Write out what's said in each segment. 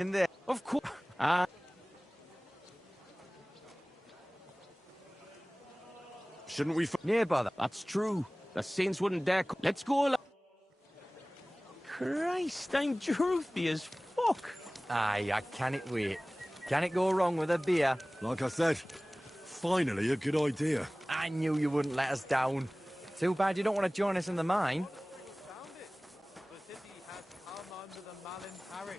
In there. Of course. Shouldn't we? Nearby that. That's true. The saints wouldn't dare. Let's go. Christ, I'm droopy as fuck. Aye, I can't wait. Can it go wrong with a beer? Like I said, finally a good idea. I knew you wouldn't let us down. Too bad you don't want to join us in the mine. The city has come under the Malin parish.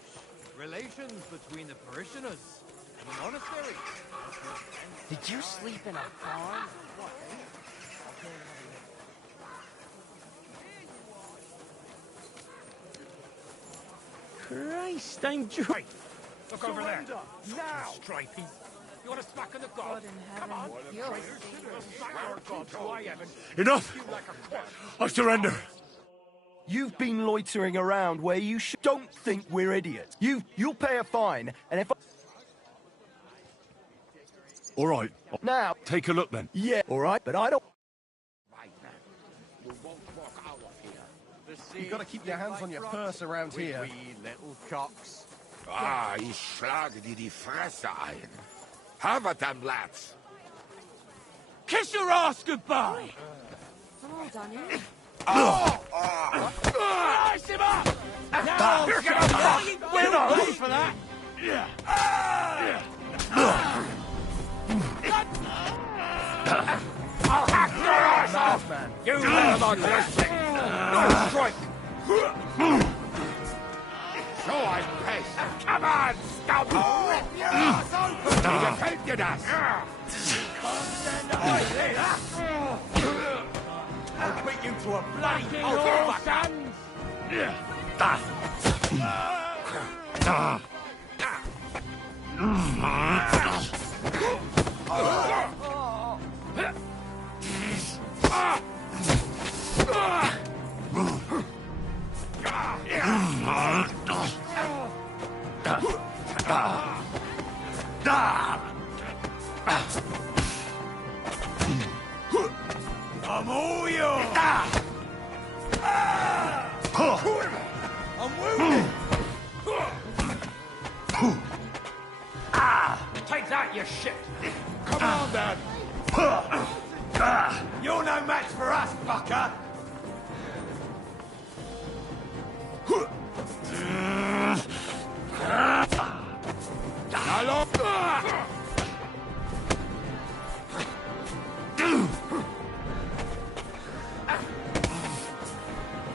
Relations between the parishioners and the monastery. Did you sleep in a barn? Christ, I'm droopy. Look over there. Now! Stripey. You want a smack in the god? Come on. Enough! I surrender. You've been loitering around where you don't think we're idiots. You'll pay a fine, and if All right, now, take a look then. yeah, all right, but I don't. You've got to keep your hands on your purse around here. Wee little cocks. Ah, ich schlage dir die Fresse ein. Have them lads. Kiss your ass goodbye. Come on, Danny. Slice him up. Now, Here comes we're not ready for that. I'll hack your ass off, man. You let him on this thing. No strike. So I pace. Come on, scalp. Rip your ass open. You painted us. I'll beat you to a bloody Your sons. I'm all yours. I'm wounded. Take that, you shit. Come on, then. You're no match for us, fucker. Hello.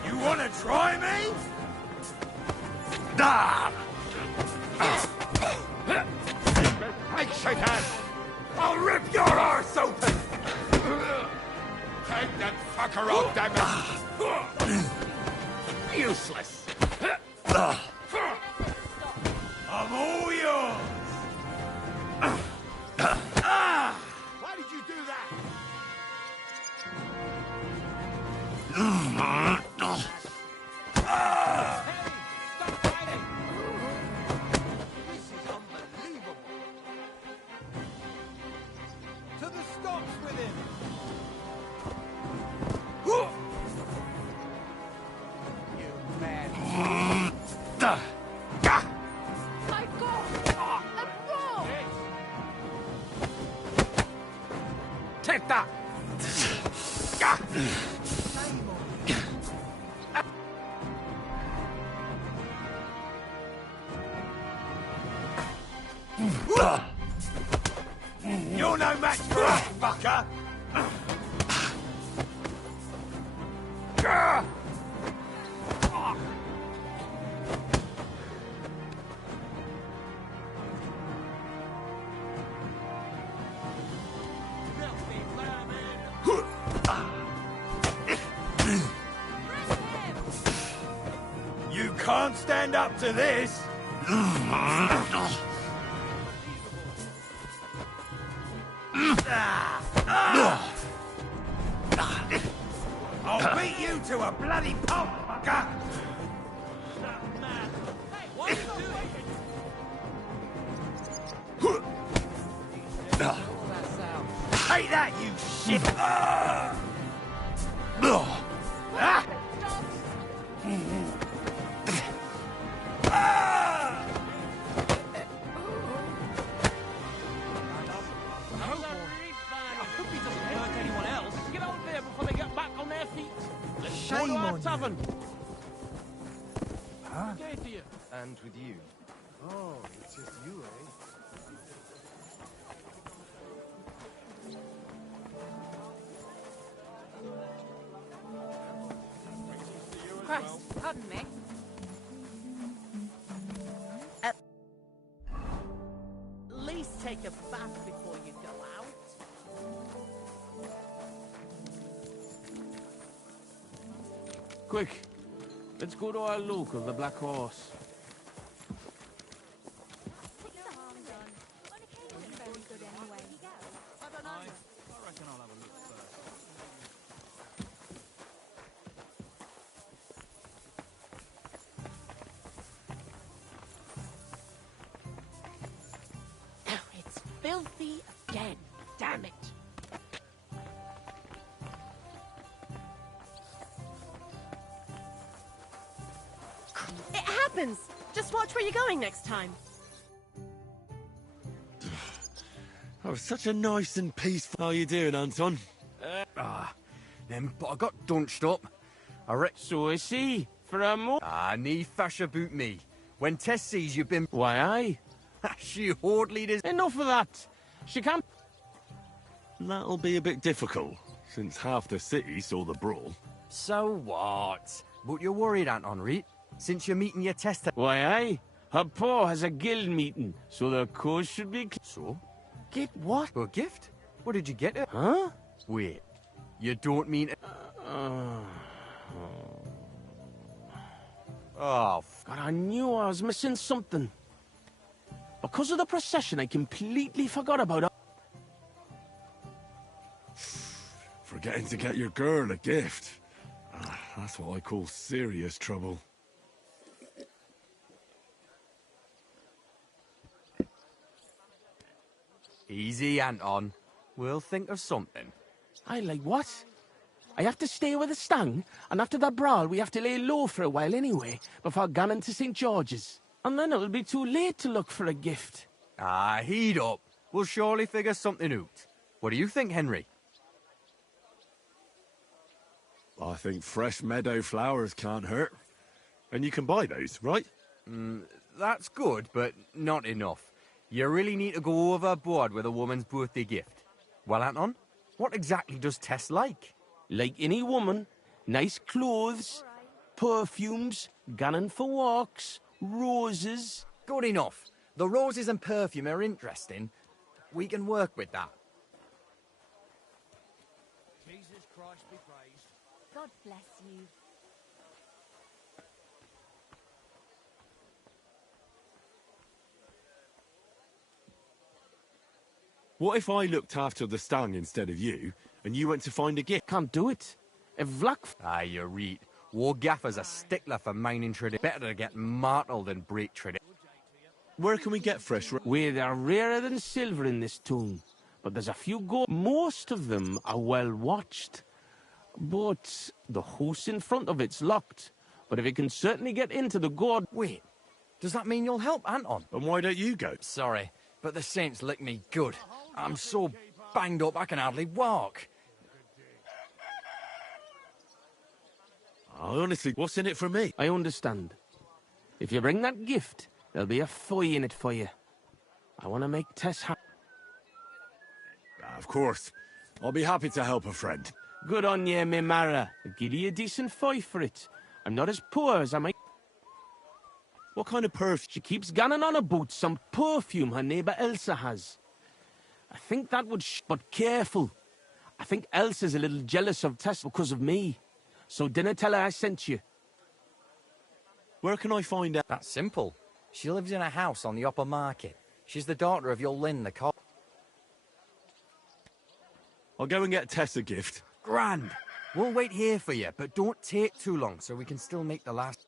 You want to try me? Make shake hands. I'll rip your arse open. Take that fucker out, damn it. Useless. I'm all yours. Why did you do that? To the stocks with him. You mad. My God! Let go! Take that. You're no match for us, fucker. You can't stand up to this. I'll beat you to a bloody pulp, fucker! Take that, you shit! Shame on tavern. Huh? Gate to you. And with you. Oh, it's just you, eh? Christ, pardon me. At least take a bath before you go out. Quick, let's go to our local, the Black Horse. Very good anyway. I reckon I'll have a look first. It's filthy again. Damn it. It happens. Just watch where you're going next time. Oh, such a nice and peaceful... How you doing, Anton? But I got dunched up. I So I see. For a mo... Ní fash about me. When Tess sees you've been... Why, aye. she hardly does... Enough of that. She can't... That'll be a bit difficult, since half the city saw the brawl. So what? But you're worried, Anton, right? Since you're meeting your tester... Why, aye. Her pa has a guild meeting, so the coast should be... So? Get what? A gift? What did you get her? Huh? Wait. You don't mean... Oh, God, I knew I was missing something. Because of the procession, I completely forgot about it. Forgetting to get your girl a gift. That's what I call serious trouble. easy, Anton. We'll think of something. I like what? I have to stay with the stang, and after that brawl we have to lay low for a while anyway, before going to St. George's. And then it'll be too late to look for a gift. Heat up. We'll surely figure something out. What do you think, Henry? I think fresh meadow flowers can't hurt. And you can buy those, right? That's good, but not enough. You really need to go overboard with a woman's birthday gift. Well, Anton, what exactly does Tess like? Like any woman, nice clothes, perfumes, going for walks, roses. Good enough. The roses and perfume are interesting. We can work with that. Jesus Christ be praised. God bless you. What if I looked after the stang instead of you, and you went to find a gift? Can't do it. If Vlack... You read. War Gaffer's a stickler for mining tradition. Better to get martled than break tradition. Where can we get fresh... Where they're rarer than silver in this town. But there's a few gold. Most of them are well watched. But the house in front of it's locked. But if you can certainly get into the gourd... Wait, does that mean you'll help, Anton? And why don't you go? Sorry, but the saints licked me good. I'm so banged up I can hardly walk. Honestly, what's in it for me? I understand. If you bring that gift, there'll be a fee in it for you. I want to make Tess happy. Of course. I'll be happy to help a friend. Good on ye, me Mara. I'll give you a decent fee for it. I'm not as poor as I might... What kind of perfume? She keeps ganning on about some perfume her neighbour Elsa has. I think that would but careful. I think Elsa's a little jealous of Tess because of me. So dinna tell her I sent you. Where can I find out? That's simple. She lives in a house on the upper market. She's the daughter of your Lynn, the cop. I'll go and get Tess a gift. Grand. We'll wait here for you, but don't take too long so we can still make the last...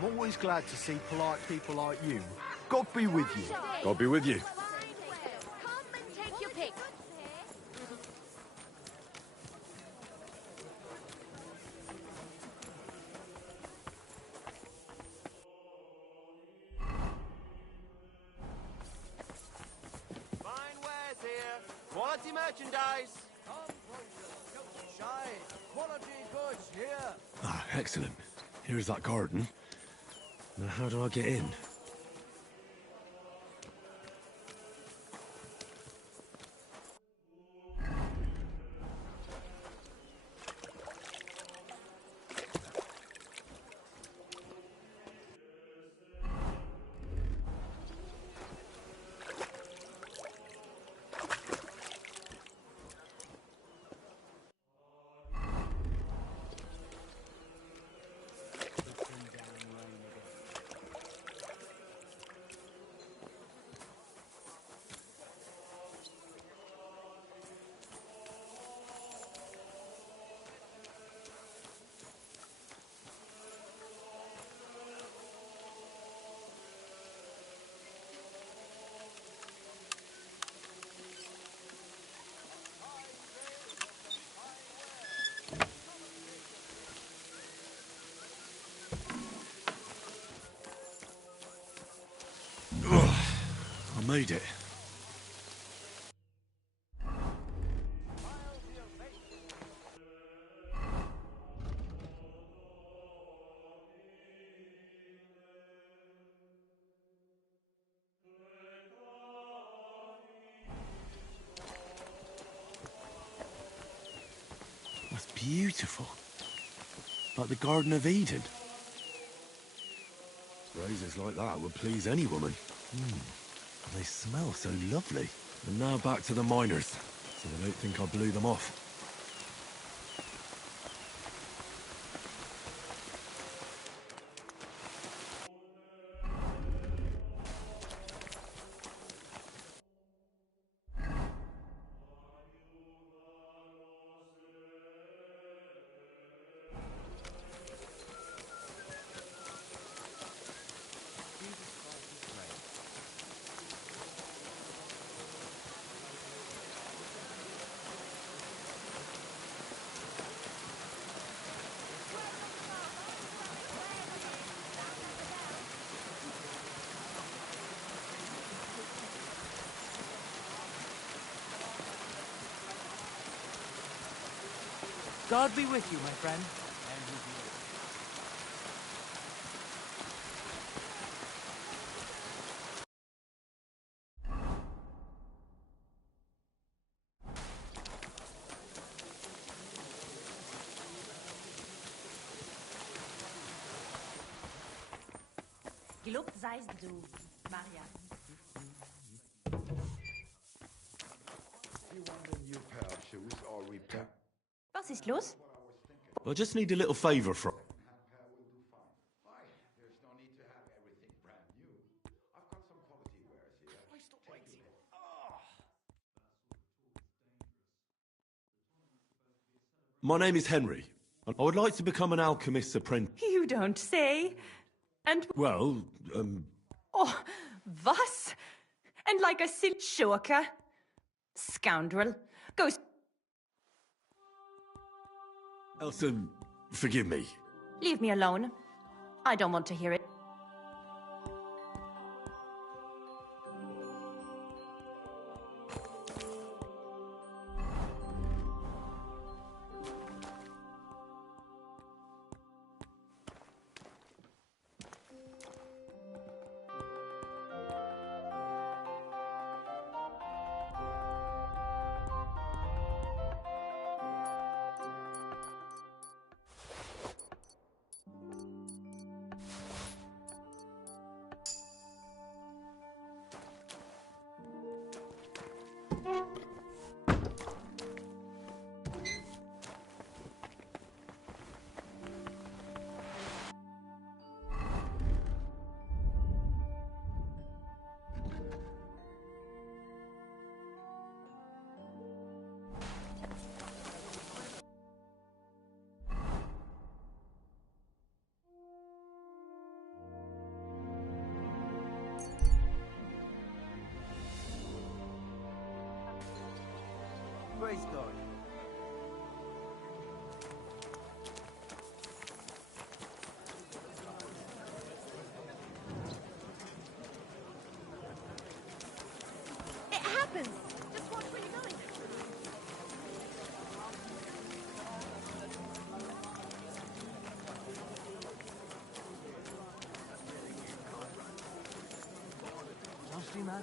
I'm always glad to see polite people like you. God be with you. God be with you. Come and take your pick. Fine wares here. Quality merchandise. Shine. Quality goods here. Ah, excellent. Here's that garden. Now, how do I get in? I made it. That's beautiful. Like the Garden of Eden. Roses like that would please any woman. They smell so lovely. And now back to the miners, so they don't think I blew them off. God be with you, my friend. And with Gelobt seist du, Maria. Was ist los? I just need a little favour from... My name is Henry. I would like to become an alchemist's apprentice. You don't say. And Well, oh, was? And like a silk schurke? Scoundrel. Go. Elsa, forgive me. Leave me alone. I don't want to hear it. race going? It happens! Just watch where you're going. Don't see man.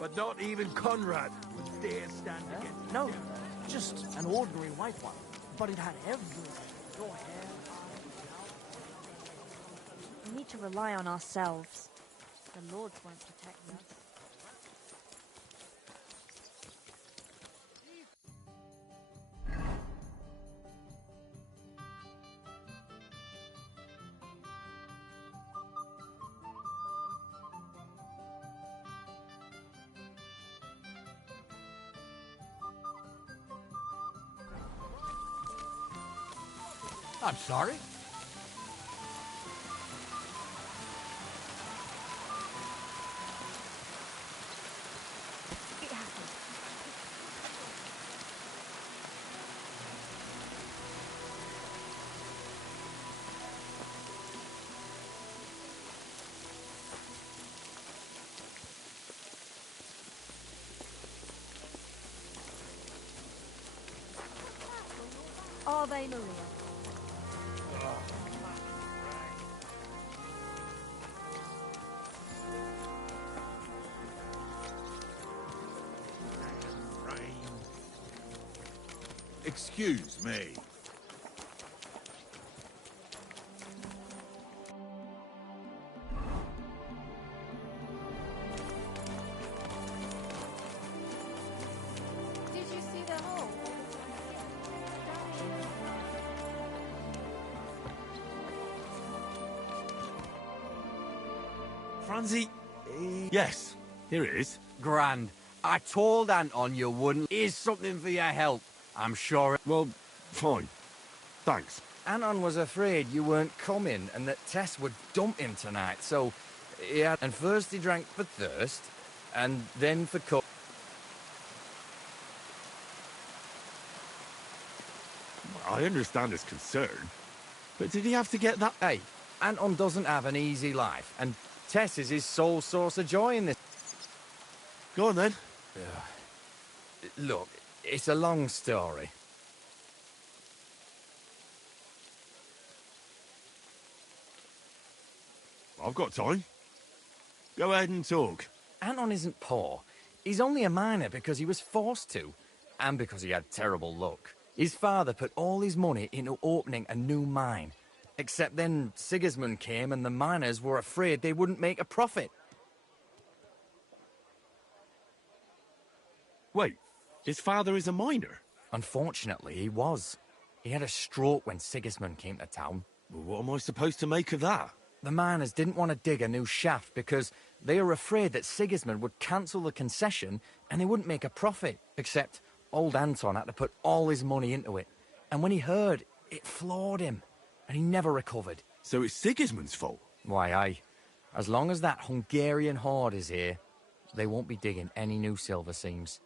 But not even Conrad would dare stand against No, just an ordinary white one. But it had everything. Your hair. We need to rely on ourselves. The Lords won't protect us. I'm sorry. It happened. Ave Maria. Excuse me. Did you see the hole? Franzi? Yes, here it is. Grand. I told Anton you wouldn't. Here's something for your help. I'm sure. Well, fine. Thanks. Anton was afraid you weren't coming and that Tess would dump him tonight, so yeah. And first he drank for thirst, and then for cup. I understand his concern, but did he have to get that? Hey, Anton doesn't have an easy life, and Tess is his sole source of joy in this. Go on then. Look, it's a long story. I've got time. Go ahead and talk. Anton isn't poor. He's only a miner because he was forced to, and because he had terrible luck. His father put all his money into opening a new mine. Except then Sigismund came and the miners were afraid they wouldn't make a profit. Wait, his father is a miner? Unfortunately, he was. He had a stroke when Sigismund came to town. Well, what am I supposed to make of that? The miners didn't want to dig a new shaft because they were afraid that Sigismund would cancel the concession and they wouldn't make a profit. Except old Anton had to put all his money into it. And when he heard, it floored him. And he never recovered. So it's Sigismund's fault? Why, aye. As long as that Hungarian horde is here, they won't be digging any new silver seams.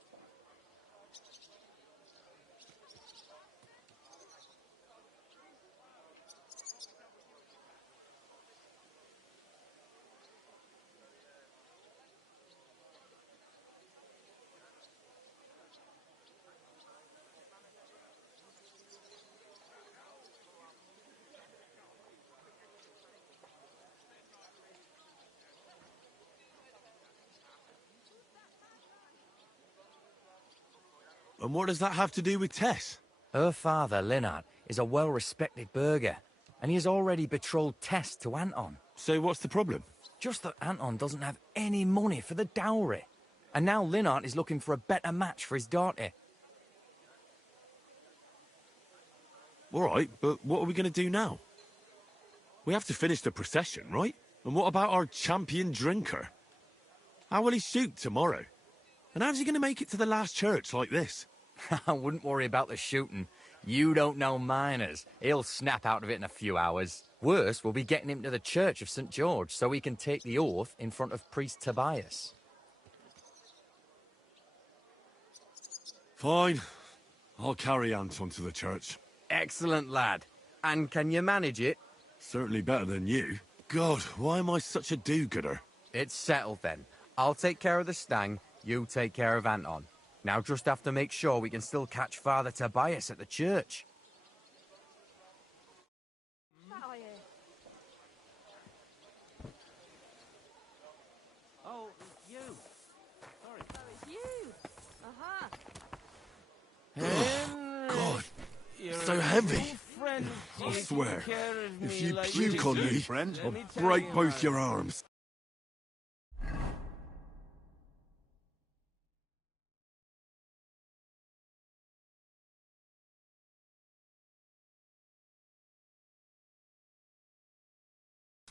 And what does that have to do with Tess? Her father, Linnart, is a well-respected burgher, and he has already betrothed Tess to Anton. So what's the problem? Just that Anton doesn't have any money for the dowry. And now Linnart is looking for a better match for his daughter. All right, but what are we going to do now? We have to finish the procession, right? And what about our champion drinker? How will he shoot tomorrow? And how's he going to make it to the last church like this? I wouldn't worry about the shooting. You don't know miners. He'll snap out of it in a few hours. Worse, we'll be getting him to the Church of St. George so he can take the oath in front of Priest Tobias. Fine. I'll carry Anton to the church. Excellent, lad. And can you manage it? Certainly better than you. God, why am I such a do-gooder? It's settled then. I'll take care of the stang, you take care of Anton. Now just have to make sure we can still catch Father Tobias at the church. Oh, you. Sorry. So it's you. Aha. God, You're so a heavy. true friend, I taking swear, care of if me you like puke on me, friend. I'll Let me tell break you, both man. your arms.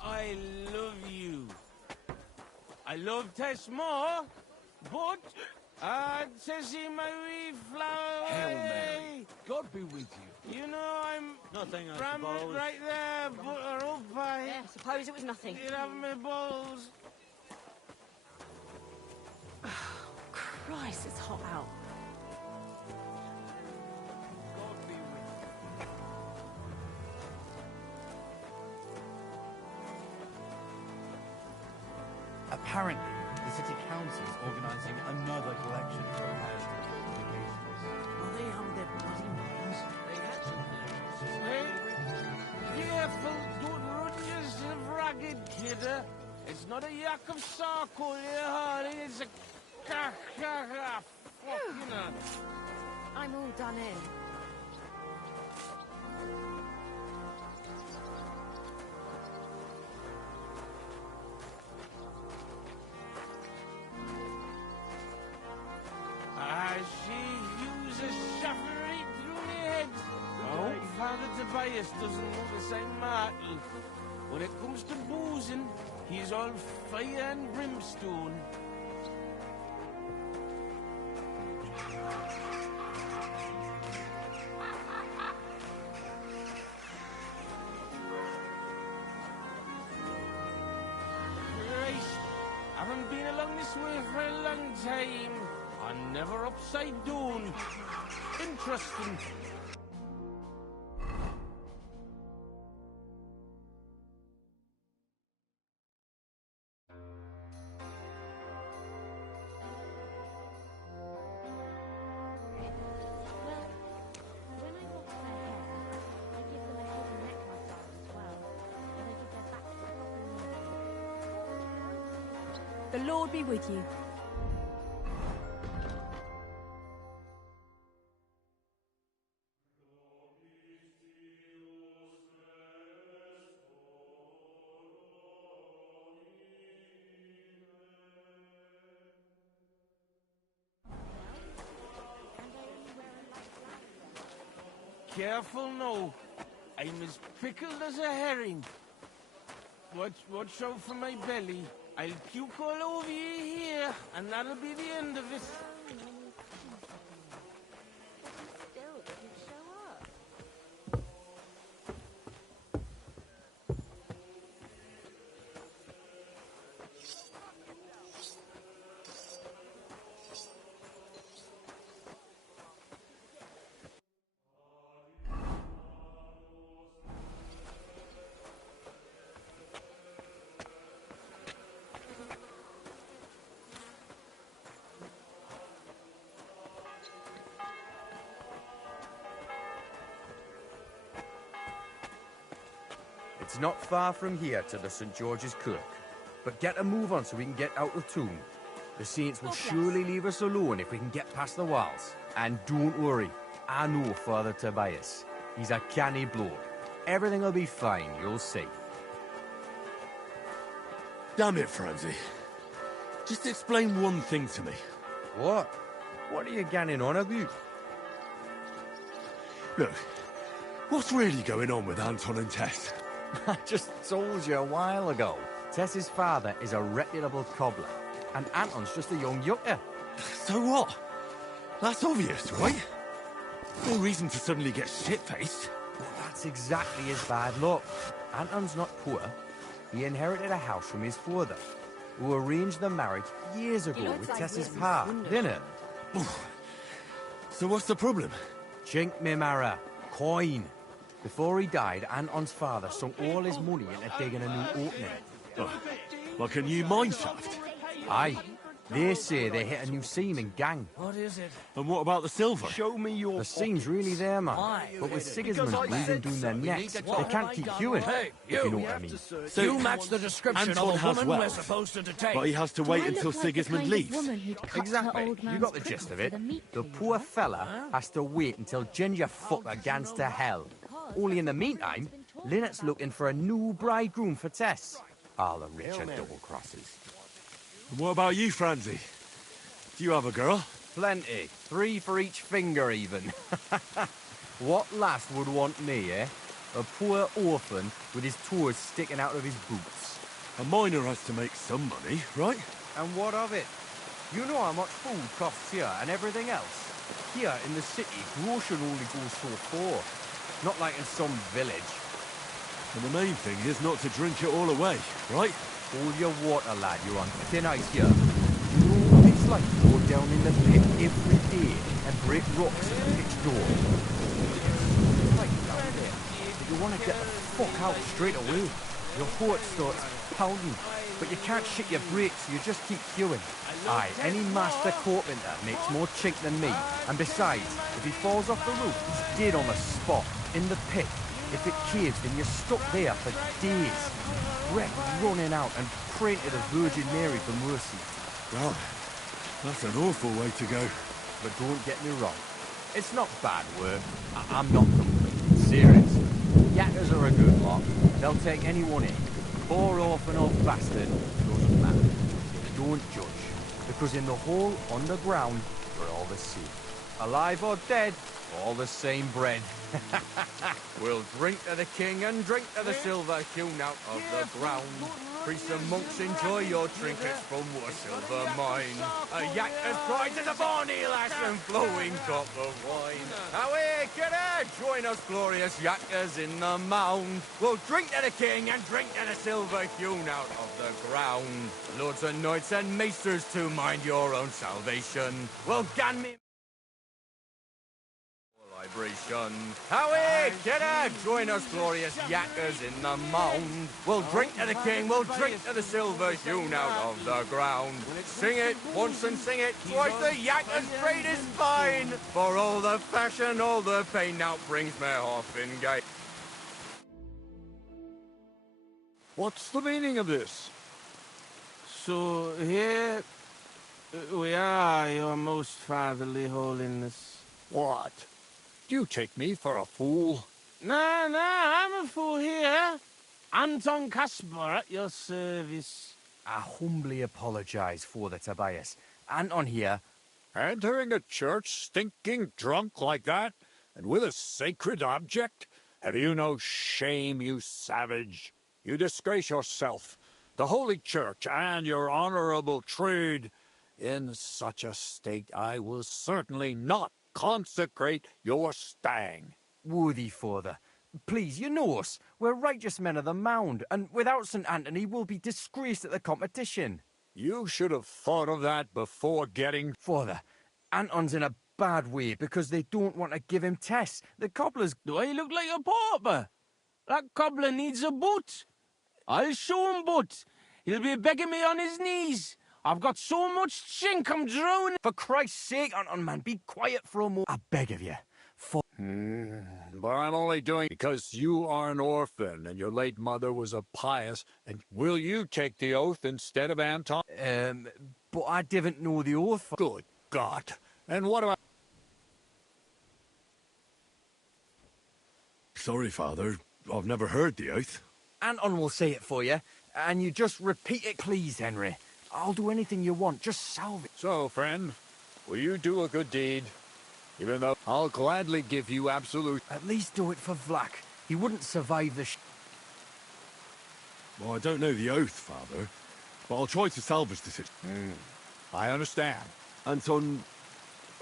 I love you. I love Tess more, but Tessie, my wee flower. Hail Mary. God be with you. You know I'm Nothing, I ramming suppose. right there, butter up pie. Yeah, suppose it was nothing. You have my balls. Christ, it's hot out. God be with Apparently, the city council is organising another collection for repairs to fortifications. Well, they have their bloody names. They had some collections. Hey, careful, don't run yourself ragged, kidder. It's not a yak of charcoal you're hurling, it's a fucking I'm all done in. I see you's a shafting right through me head. I hope Father Tobias doesn't know the same Martel. When it comes to boozing, he's all fire and brimstone. Christ, I haven't been along this way for a long time. I'm never upside down. Interesting. Well, when I wash their hair, I give them a head and neck massage as well. And I give their backs a proper The Lord be with you. Careful now. I'm as pickled as a herring. Watch out for my belly. I'll puke all over you here, and that'll be the end of it. Still, it didn't show up. It's not far from here to the St. George's Kirk. But get a move on so we can get out of town. The saints will God bless. surely leave us alone if we can get past the walls. And don't worry, I know Father Tobias. He's a canny bloke. Everything will be fine, you'll see. Damn it, Francie. Just explain one thing to me. What? What are you ganning on about? Look, what's really going on with Anton and Tess? I just told you a while ago. Tess's father is a reputable cobbler, and Anton's just a young yucker. So what? That's obvious, right? No reason to suddenly get shit-faced. That's exactly his bad luck. Anton's not poor. He inherited a house from his father, who arranged the marriage years ago with Tess's pa, didn't it? So what's the problem? Chink me Mara, coin. Before he died, Anton's father sunk all his money into digging a new opening. Oh, like a new mine shaft? Aye. They say they hit a new seam in gang. What is it? And what about the silver? Show me your... The seam's really there, man. But with Sigismund breathing down their necks, they can't keep queuing, if you know what I mean. So you match the description Anton of a has woman we're wealth, supposed to detain. but he has to wait until Sigismund leaves. Exactly. You got the gist of it. The poor fella has to wait until Ginger fucker gans to hell. Only in the meantime, Lynette's looking for a new bridegroom for Tess. All the Richard double crosses. And what about you, Francie? Do you have a girl? Plenty. 3 for each finger, even. What lass would want me, eh? A poor orphan with his toes sticking out of his boots. A miner has to make some money, right? And what of it? You know how much food costs here and everything else? Here in the city, grocery only goes so far. Not like in some village. And the main thing is not to drink it all away, right? Hold your water, lad. You're on thin ice here. You know what it's like to go down in the pit every day and break rocks in the pitch door. It's like down there, but you want to get the fuck out straight away. Your heart starts pounding, but you can't shit your brakes, so you just keep queuing. Aye, any master carpenter makes more chink than me, and besides, if he falls off the roof, he's dead on the spot, in the pit. If it caves, then you're stuck there for days. Breath running out and praying to the Virgin Mary for mercy. Well, that's an awful way to go. But don't get me wrong, it's not bad work. I'm not complaining. Serious. Yakkers are a good lot. They'll take anyone in. Poor orphan or bastard, doesn't matter. Don't judge, because in the hole underground, we're all the same. Alive or dead, all the same bread. We'll drink to the king and drink to the silver hewn out of the ground. Priests and monks, enjoy your trinkets from our silver mine. A yakker's pride is a bonny lass and flowing cup of wine. Away, kidder, join us glorious yakkers in the mound. We'll drink to the king and drink to the silver hewn out of the ground. Lords and knights and maesters to mind your own salvation. Well, gan me vibration. Away, kidder! Join us, glorious yakkers in the mound. We'll drink to the king, we'll drink to the silver hewn out of the ground. Sing it once and sing it twice, the yakker's trade is fine. For all the fashion, all the pain now brings me off in gate. What's the meaning of this? So here we are, your most fatherly holiness. What? Do you take me for a fool? Nah, I'm a fool here. Anton Casper at your service. I humbly apologize for the Tobias. Anton here. Entering a church stinking drunk like that? And with a sacred object? Have you no shame, you savage? You disgrace yourself, the Holy Church, and your honorable trade. In such a state, I will certainly not consecrate your stang. Worthy father, please, you know us. We're righteous men of the mound, and without St. Anthony, we'll be disgraced at the competition. You should have thought of that before getting... Father, Anton's in a bad way because they don't want to give him Tess. The cobbler's... Do I look like a pauper? That cobbler needs a boot. I'll show him boot. He'll be begging me on his knees. I've got so much chink I'm drowning. For Christ's sake, Anton, man, be quiet for a moment. I beg of you. But I'm only doing because you are an orphan and your late mother was a pious. And will you take the oath instead of Anton? But I didn't know the oath. Good God. And what about... Sorry, Father. I've never heard the oath. Anton will say it for you, and you just repeat it, please, Henry. I'll do anything you want, just salve it. So, friend, will you do a good deed? Even though I'll gladly give you absolute... At least do it for Vlak. He wouldn't survive the Well, I don't know the oath, Father, but I'll try to salvage the situation. I understand. Anton,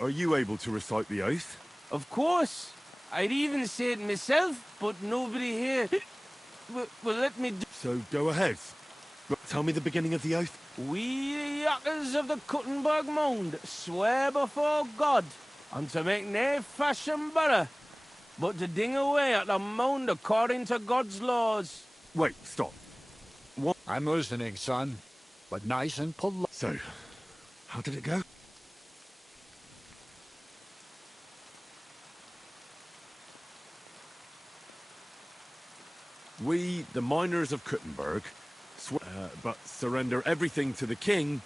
are you able to recite the oath? Of course. I'd even say it myself, but nobody here will let me do. So go ahead. But tell me the beginning of the oath. We, the yakkers of the Kuttenberg Mound, swear before God, and to make nae fashion better, but to ding away at the mound according to God's laws. Wait, stop. What? I'm listening, son, but nice and polite. So, how did it go? We, the miners of Kuttenberg, but surrender everything to the king.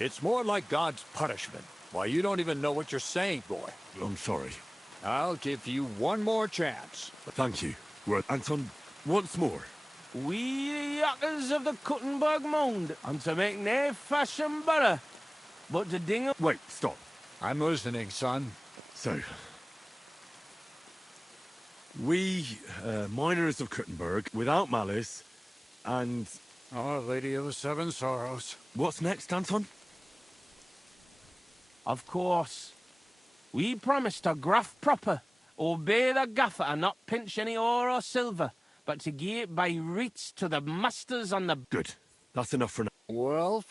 It's more like God's punishment. Why, you don't even know what you're saying, boy. I'm sorry. I'll give you one more chance. Thank you. Well, Anton, once more. We, the yakkers of the Kuttenberg Mound, and to make nae fashion better, but to ding. Wait, stop. I'm listening, son. So, we, miners of Kuttenberg, without malice, and... Our Lady of the Seven Sorrows. What's next, Anton? Of course. We promise to graft proper, obey the gaffer and not pinch any ore or silver, but to gie it by rights to the masters on the... Good. That's enough for now. Well...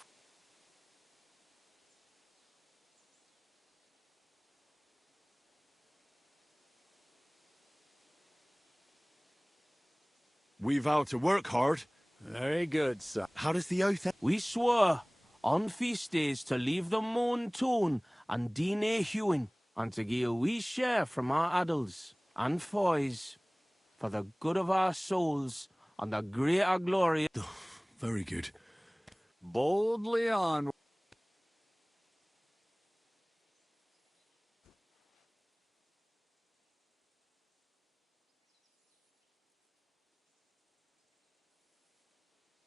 We vow to work hard. Very good, son. How does the oath end? We swore on feast days to leave the moon tune and do nae hewing, and to gie a wee share from our addles and foys for the good of our souls and the greater glory. Very good. Boldly on.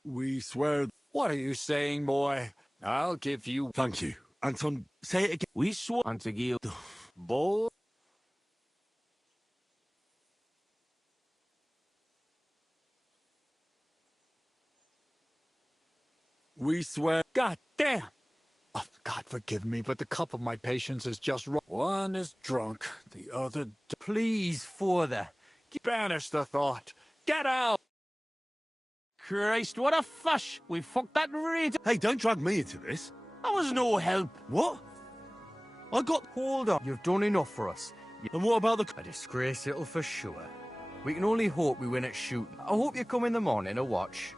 We swear... What are you saying, boy? I'll give you... Thank you. Anton, say it again. We swore and to gie... Bold... We swear... God damn! Oh, God forgive me, but the cup of my patience is just wrong. One is drunk, the other... Please, father. Banish the thought. Get out! Christ, what a fush! We fucked that rate. Hey, don't drag me into this. That was no help. What? I got... Hold on. You've done enough for us. And what about the... A disgrace it'll for sure. We can only hope we win at shooting. I hope you come in the morning to watch.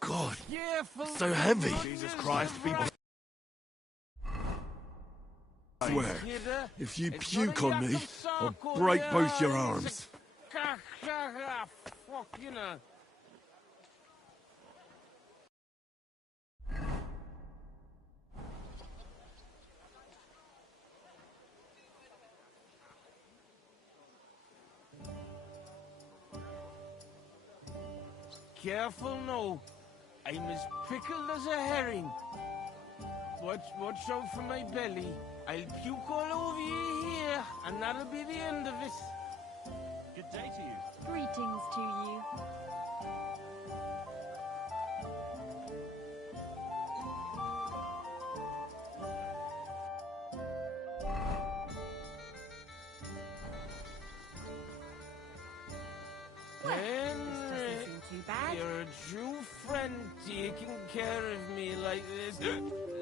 God, Careful. so heavy. Jesus Christ, people... I swear, if you puke on me, I'll break both your arms. Fuck, you know. Careful now. I'm as pickled as a herring. Watch out for my belly. I'll puke all over you here, and that'll be the end of it. Good day to you. Greetings to you. Henry, Doesn't seem too bad. you're a true friend taking care of me like this.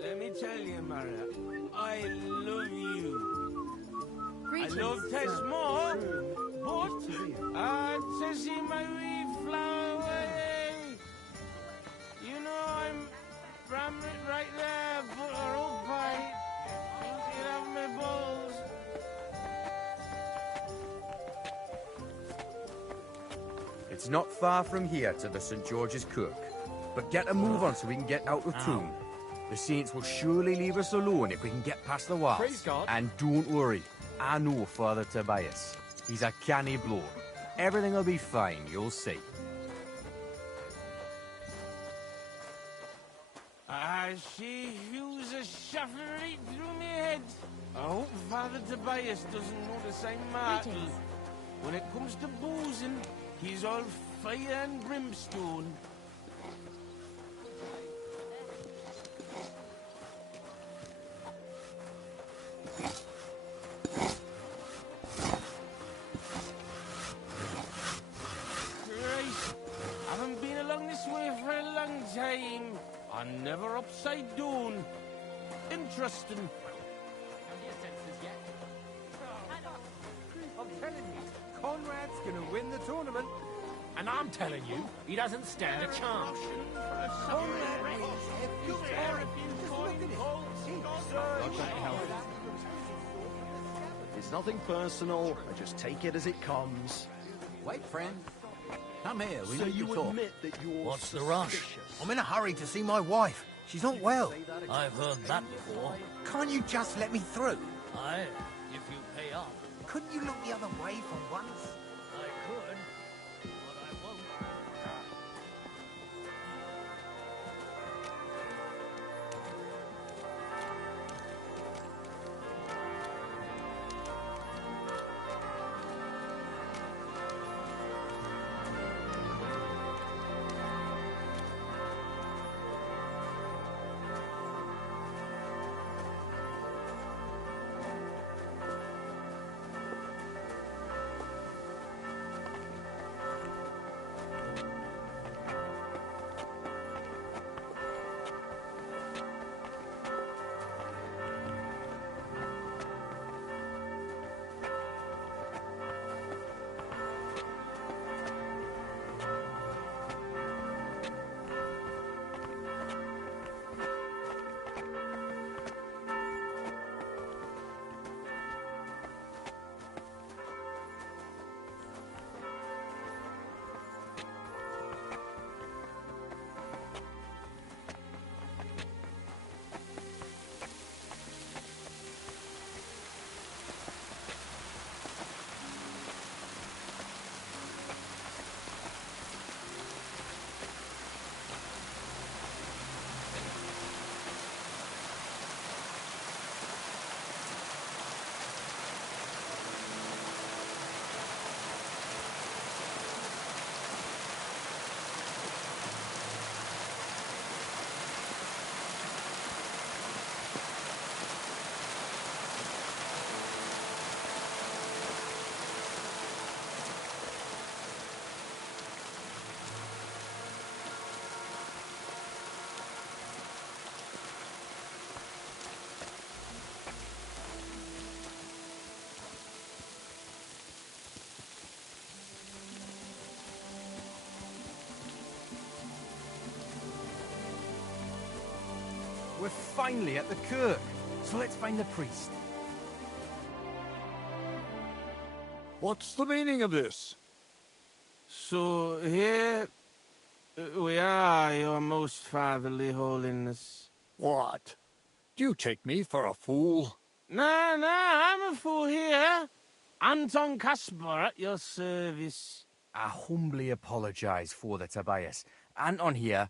Let me tell you, Mara, I love you. Greetings. I love Tess more, but to see my wee flower away. You know I'm right there, but her old pie. You can have my balls. It's not far from here to the St. George's Kirk. But get a move on so we can get out of town. The Saints will surely leave us alone if we can get past the walls. Praise God. And don't worry, I know Father Tobias. He's a canny bloke. Everything will be fine, you'll see. I see Hughes a shuffling right through me head. I hope Father Tobias doesn't notice I'm mortal. Greetings. When it comes to boozing, he's all fire and brimstone. Christ, I haven't been along this way for a long time. I'm never upside down. Interesting. I'm telling you, Conrad's gonna win the tournament. And I'm telling you, he doesn't stand a chance. It's nothing personal. I just take it as it comes. Wait, friend. Come here, we So need you to talk. admit that you're What's the rush? suspicious? I'm in a hurry to see my wife. She's not well. I've heard that before. Can't you just let me through? Aye, if you pay up. Couldn't you look the other way for once? I could, but I won't. We're finally at the Kirk, so let's find the priest. What's the meaning of this? So here we are, your most fatherly holiness. What? Do you take me for a fool? Nah, I'm a fool here. Anton Casper at your service. I humbly apologize, Father Tobias. Anton here.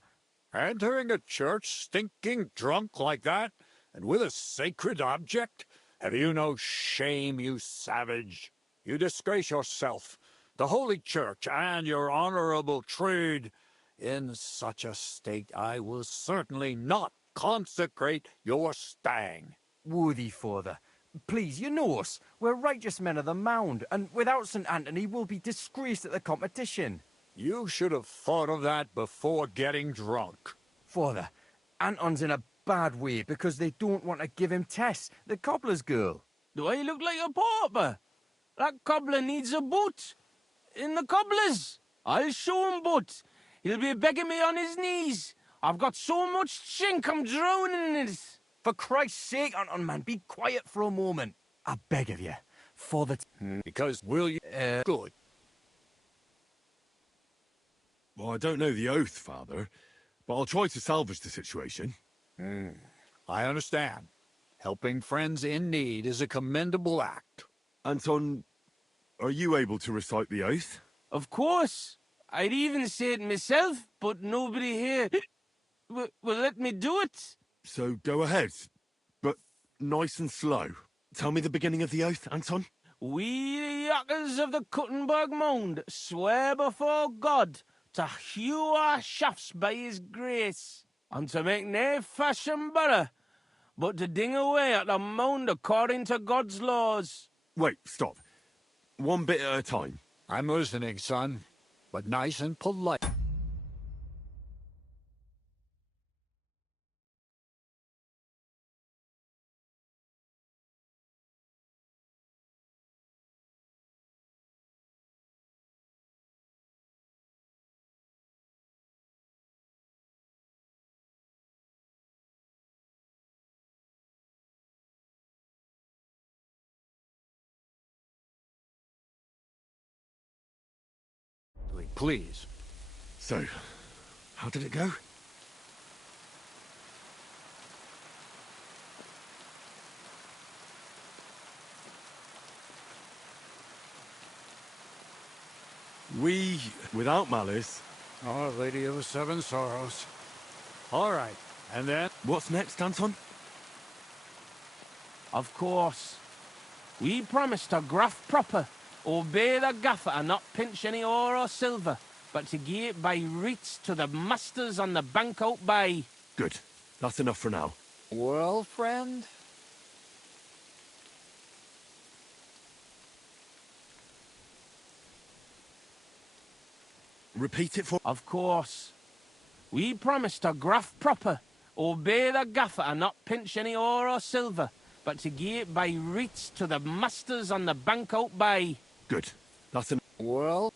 Entering a church stinking drunk like that, and with a sacred object? Have you no shame, you savage? You disgrace yourself, the Holy Church, and your honorable trade. In such a state, I will certainly not consecrate your stang. Worthy Father, please, you know us. We're righteous men of the Mound, and without St. Anthony, we'll be disgraced at the competition. You should have thought of that before getting drunk. Father, Anton's in a bad way because they don't want to give him Tess, the cobbler's girl. Do I look like a pauper? That cobbler needs a boot. In the cobbler's. I'll show him boot. He'll be begging me on his knees. I've got so much chink I'm drowning in it. For Christ's sake, Anton, man, be quiet for a moment. I beg of you. Father... Because will you... Good. Well, I don't know the oath, Father, but I'll try to salvage the situation. I understand. Helping friends in need is a commendable act. Anton, are you able to recite the oath? Of course. I'd even say it myself, but nobody here will let me do it. So go ahead, but nice and slow. Tell me the beginning of the oath, Anton. We, the Yakkers of the Kuttenberg Mound, swear before God to hew our shafts by his grace, and to make nae fashion better, but to ding away at the mound according to God's laws. Wait, stop. One bit at a time. I'm listening, son, but nice and polite. Please. So, how did it go? We, without malice... Our Lady of the Seven Sorrows. All right, and then? What's next, Anton? Of course. We promise to graft proper, obey the gaffer and not pinch any ore or silver, but to gie it by reets to the masters on the bank out bay. Good. That's enough for now. Well, friend? Repeat it for... Of course. We promise to graft proper, obey the gaffer and not pinch any ore or silver, but to gie it by reets to the masters on the bank out bay. Good. That's enough. Well?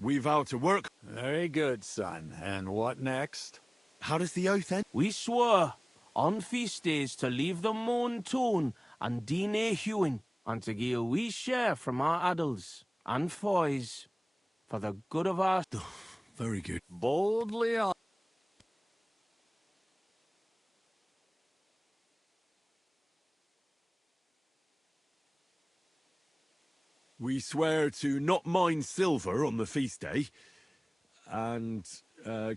We vow to work... Very good, son. And what next? How does the oath end? We swore on feast days to leave the moan tone and do nae hewing, and to gie a wee share from our addles and foys for the good of our... Very good. Boldly on. We swear to not mine silver on the feast day, and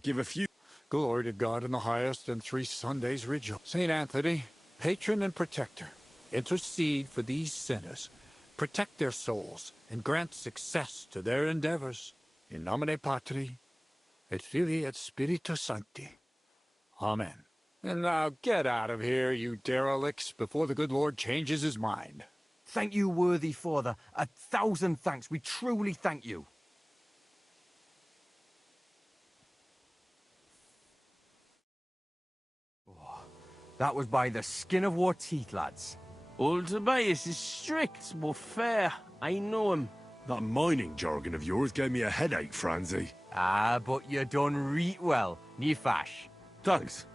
give a few... Glory to God in the highest, and 3 Sundays rejoice. St. Anthony, patron and protector, intercede for these sinners, protect their souls, and grant success to their endeavors. In nomine Patri, et Filii, et Spiritus Sancti. Amen. And now get out of here, you derelicts, before the good Lord changes his mind. Thank you, worthy father. 1,000 thanks. We truly thank you. Oh, that was by the skin of our teeth, lads. Old Tobias is strict but fair. I know him. That mining jargon of yours gave me a headache, Franzi. Ah, but you done reet well, nie fash. Thanks.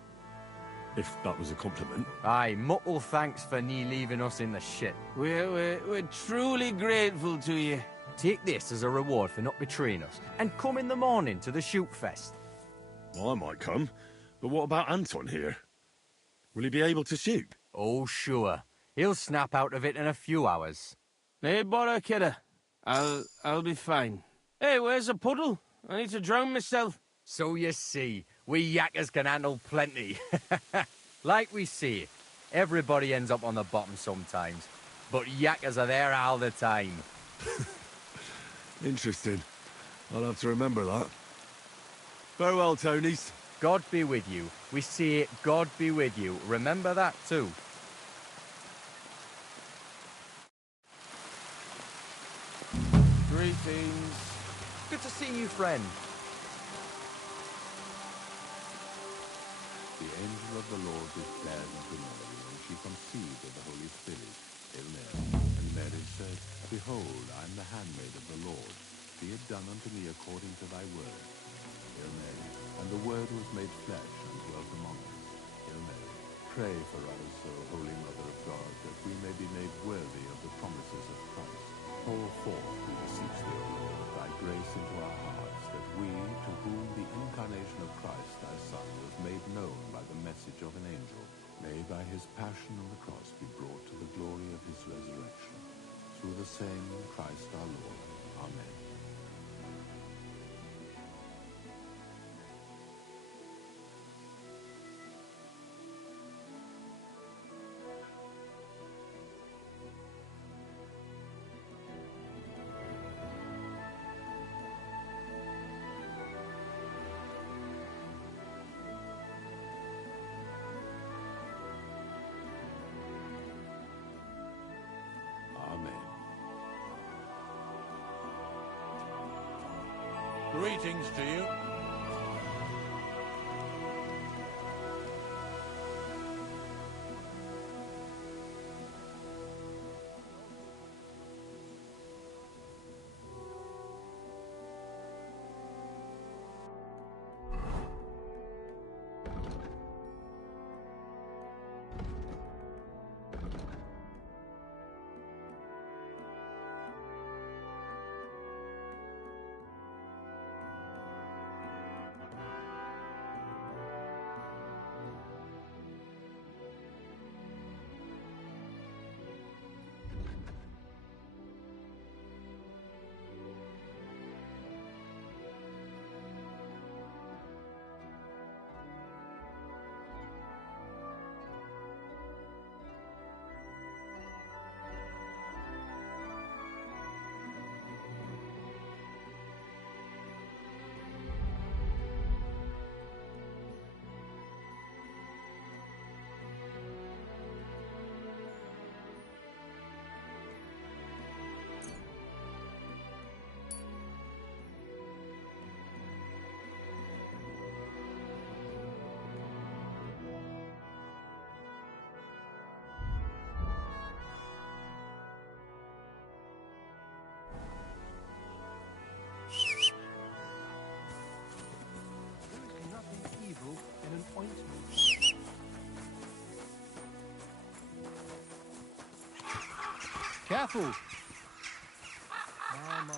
If that was a compliment. Aye, muckle thanks for nie leaving us in the shit. We're truly grateful to you. Take this as a reward for not betraying us, and come in the morning to the shoot fest. Well, I might come, but what about Anton here? Will he be able to shoot? Oh, sure. He'll snap out of it in a few hours. Hey, bother, kidder. I'll be fine. Hey, where's the puddle? I need to drown myself. So you see, we yakkers can handle plenty. Like we see, everybody ends up on the bottom sometimes, but yakkers are there all the time. Interesting. I'll have to remember that. Farewell, Tonys. God be with you. We say, God be with you. Remember that too. Greetings. Good to see you, friend. The angel of the Lord declared unto Mary, and she conceived of the Holy Spirit. Hail Mary. And Mary said, Behold, I am the handmaid of the Lord. Be it done unto me according to thy word. Hail Mary. And the Word was made flesh and dwelt among us. Hail Mary. Pray for us, O Holy Mother of God, that we may be made worthy of the promises of Christ. Pour forth, we beseech thee, O Lord, thy grace into our hearts, that we, to whom the incarnation of Christ thy Son was made known by the message of an angel, may by his passion on the cross be brought to the glory of his resurrection. Through the same Christ our Lord. Amen. Greetings to you. Careful! My, my.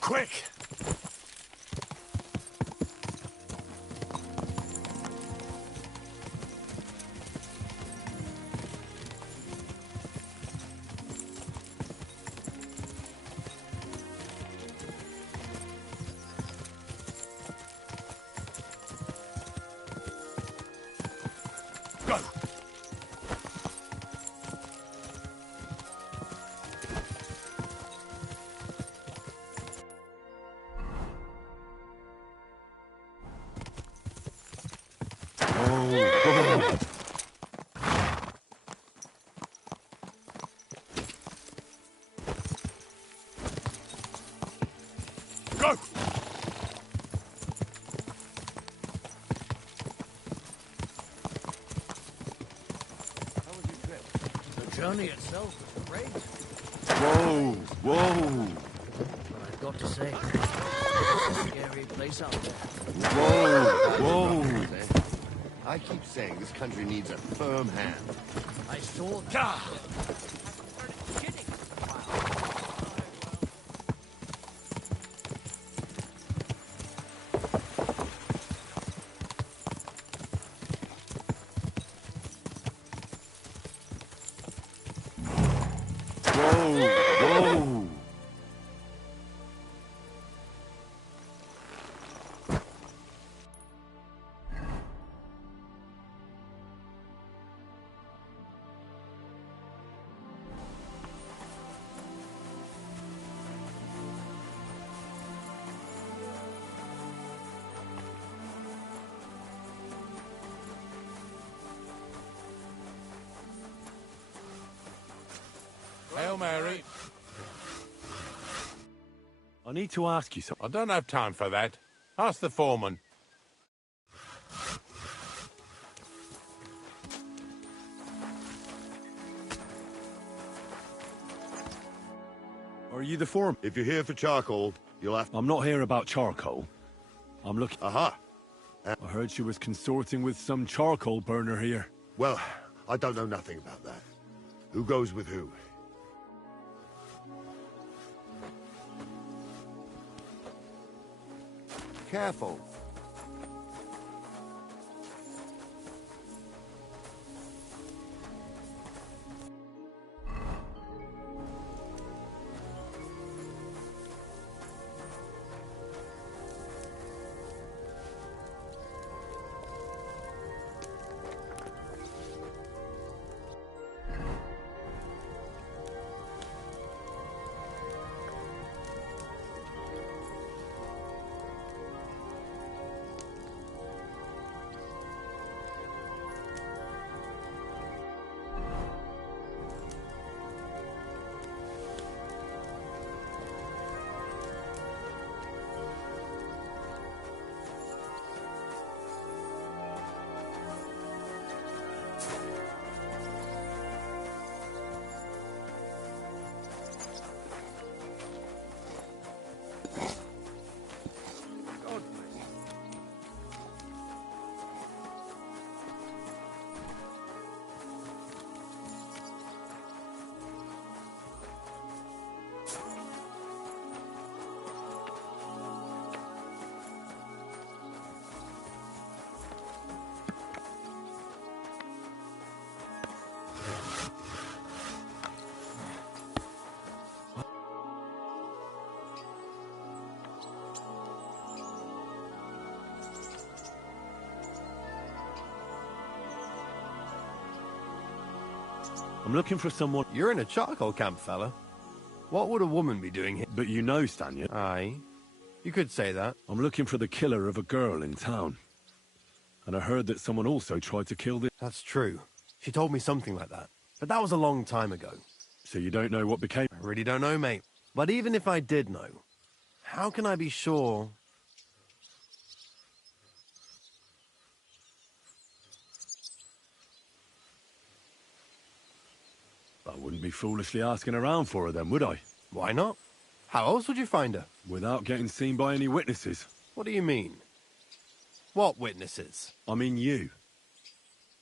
Quick! Go! Go! How was your trip? The journey itself was great. Whoa! Whoa! But I've got to say, it's a scary place out there. Whoa! Whoa! I keep saying this country needs a firm hand. I saw that. Whoa! Hail Mary. I need to ask you something. I don't have time for that. Ask the foreman. Are you the foreman? If you're here for charcoal, you'll have... I'm not here about charcoal. I'm looking... Aha! I heard she was consorting with some charcoal burner here. Well, I don't know nothing about that. Who goes with who? Careful. I'm looking for someone... You're in a charcoal camp, fella. What would a woman be doing here? But you know, Stanya. Aye. You could say that. I'm looking for the killer of a girl in town. And I heard that someone also tried to kill this... That's true. She told me something like that. But that was a long time ago. So you don't know what became... I really don't know, mate. But even if I did know, how can I be sure... I wouldn't be foolishly asking around for her then, would I? Why not? How else would you find her? Without getting seen by any witnesses. What do you mean? What witnesses? I mean you.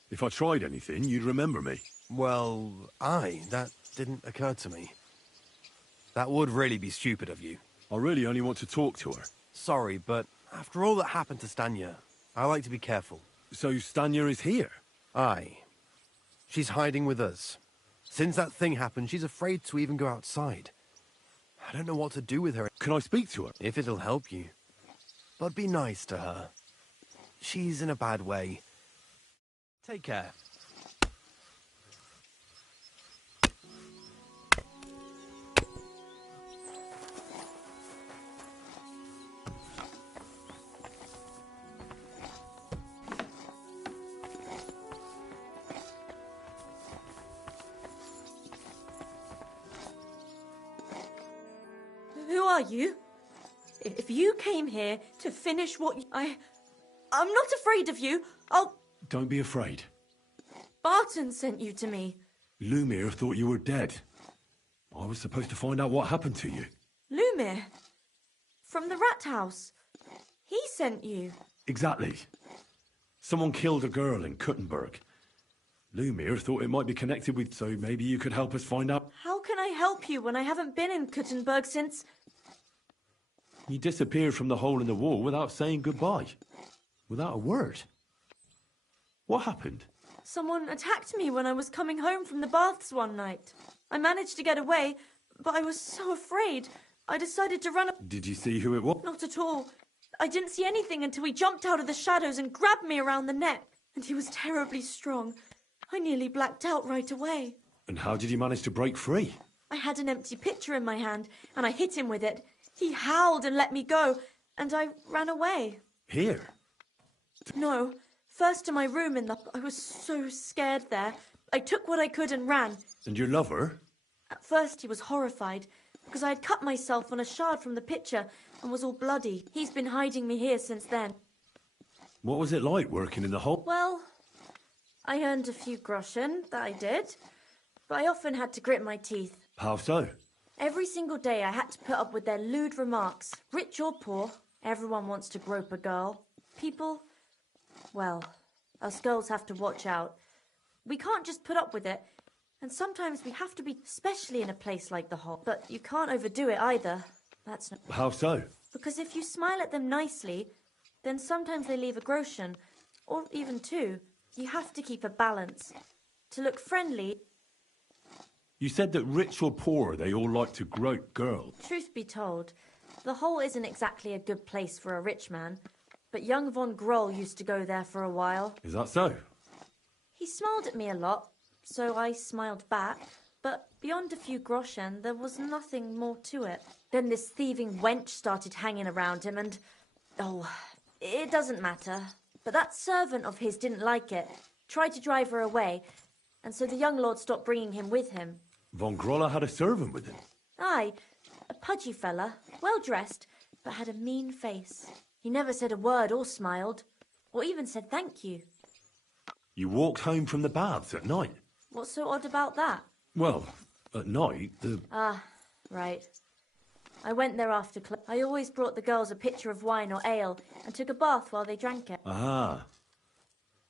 If I tried anything, you'd remember me. Well, that didn't occur to me. That would really be stupid of you. I really only want to talk to her. Sorry, but after all that happened to Stanya, I like to be careful. So Stanya is here? Aye. She's hiding with us. Since that thing happened, she's afraid to even go outside. I don't know what to do with her. Can I speak to her? If it'll help you. But be nice to her. She's in a bad way. Take care. Who are you? If you came here to finish what I'm not afraid of you. Don't be afraid. Barton sent you to me. Lumir thought you were dead. I was supposed to find out what happened to you. Lumir? From the rat house. He sent you. Exactly. Someone killed a girl in Kuttenberg. Lumir thought it might be connected with, so maybe you could help us find out. How can I help you when I haven't been in Kuttenberg since... You disappeared from the hole in the wall without saying goodbye. Without a word. What happened? Someone attacked me when I was coming home from the baths one night. I managed to get away, but I was so afraid. I decided to run... Did you see who it was? Not at all. I didn't see anything until he jumped out of the shadows and grabbed me around the neck. And he was terribly strong. I nearly blacked out right away. And how did you manage to break free? I had an empty pitcher in my hand, and I hit him with it. He howled and let me go, and I ran away. Here? No. First to my room I was so scared there. I took what I could and ran. And your lover? At first he was horrified, because I had cut myself on a shard from the pitcher and was all bloody. He's been hiding me here since then. What was it like working in the hole? Well, I earned a few groschen, that I did, but I often had to grit my teeth. How so? Every single day I had to put up with their lewd remarks. Rich or poor, everyone wants to grope a girl. People, well, us girls have to watch out. We can't just put up with it, and sometimes we have to be, especially in a place like the hole. But you can't overdo it either. That's no... How so? Because if you smile at them nicely, then sometimes they leave a groschen, or even two. You have to keep a balance. To look friendly... You said that rich or poor, they all like to grope girls. Truth be told, the hole isn't exactly a good place for a rich man, but young von Groll used to go there for a while. Is that so? He smiled at me a lot, so I smiled back, but beyond a few groschen, there was nothing more to it. Then this thieving wench started hanging around him and... Oh, it doesn't matter. But that servant of his didn't like it, tried to drive her away, and so the young lord stopped bringing him with him. Von Grolla had a servant with him? Aye, a pudgy fella, well-dressed, but had a mean face. He never said a word or smiled, or even said thank you. You walked home from the baths at night? What's so odd about that? Well, at night, the... Ah, right. I went there after I always brought the girls a pitcher of wine or ale and took a bath while they drank it. Ah.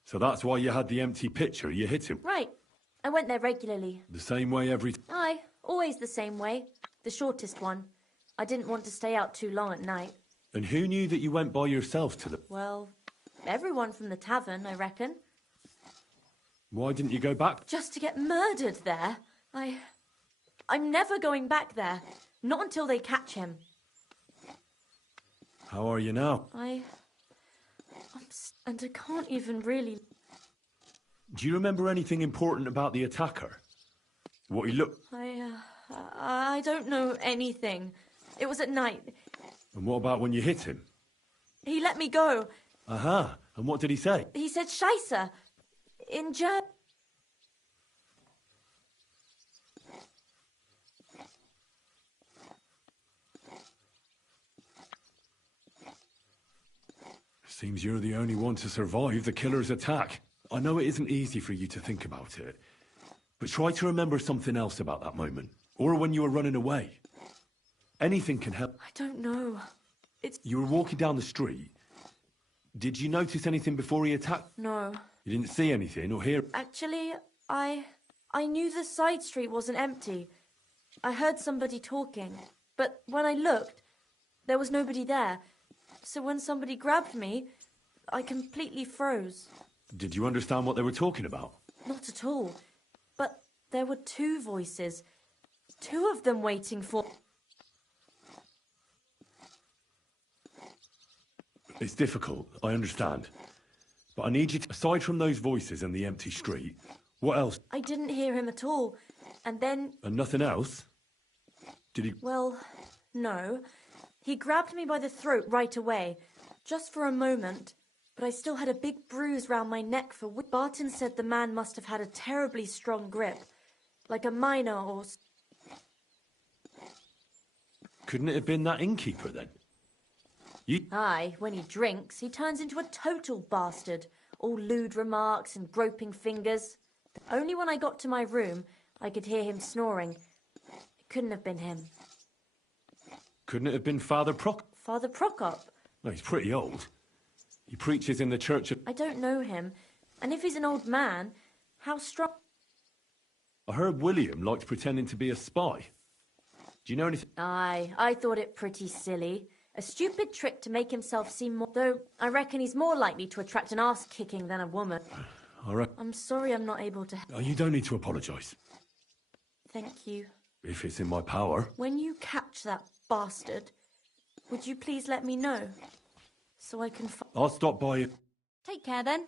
So that's why you had the empty pitcher you hit him? Right. I went there regularly. The same way every... Aye, always the same way. The shortest one. I didn't want to stay out too long at night. And who knew that you went by yourself to the... Well, everyone from the tavern, I reckon. Why didn't you go back? Just to get murdered there. I'm never going back there. Not until they catch him. How are you now? And I can't even really... Do you remember anything important about the attacker? What he looked... I don't know anything. It was at night. And what about when you hit him? He let me go. Aha. And what did he say? He said Scheisse. In German. Seems you're the only one to survive the killer's attack. I know it isn't easy for you to think about it, but try to remember something else about that moment, or when you were running away. Anything can help. I don't know. You were walking down the street. Did you notice anything before he attacked? No. You didn't see anything or hear... Actually, I knew the side street wasn't empty. I heard somebody talking, but when I looked, there was nobody there. So when somebody grabbed me, I completely froze. Did you understand what they were talking about? Not at all. But there were two voices. Two of them waiting for... It's difficult, I understand. But I need you to... Aside from those voices and the empty street, what else? I didn't hear him at all. And then... And nothing else? Did he... Well, no. He grabbed me by the throat right away, just for a moment, but I still had a big bruise round my neck for which Barton said the man must have had a terribly strong grip, like a miner or... Couldn't it have been that innkeeper then? Aye, when he drinks, he turns into a total bastard, all lewd remarks and groping fingers. Only when I got to my room, I could hear him snoring. It couldn't have been him. Couldn't it have been Father Father Prokop? No, he's pretty old. He preaches in the church of... I don't know him. And if he's an old man, how strong... I heard William liked pretending to be a spy. Do you know anything? Aye, I thought it pretty silly. A stupid trick to make himself seem more... Though, I reckon he's more likely to attract an arse-kicking than a woman. I'm sorry I'm not able to... Oh, you don't need to apologise. Thank you. If it's in my power. When you catch that bastard, would you please let me know? So I can... I'll stop by... Take care, then.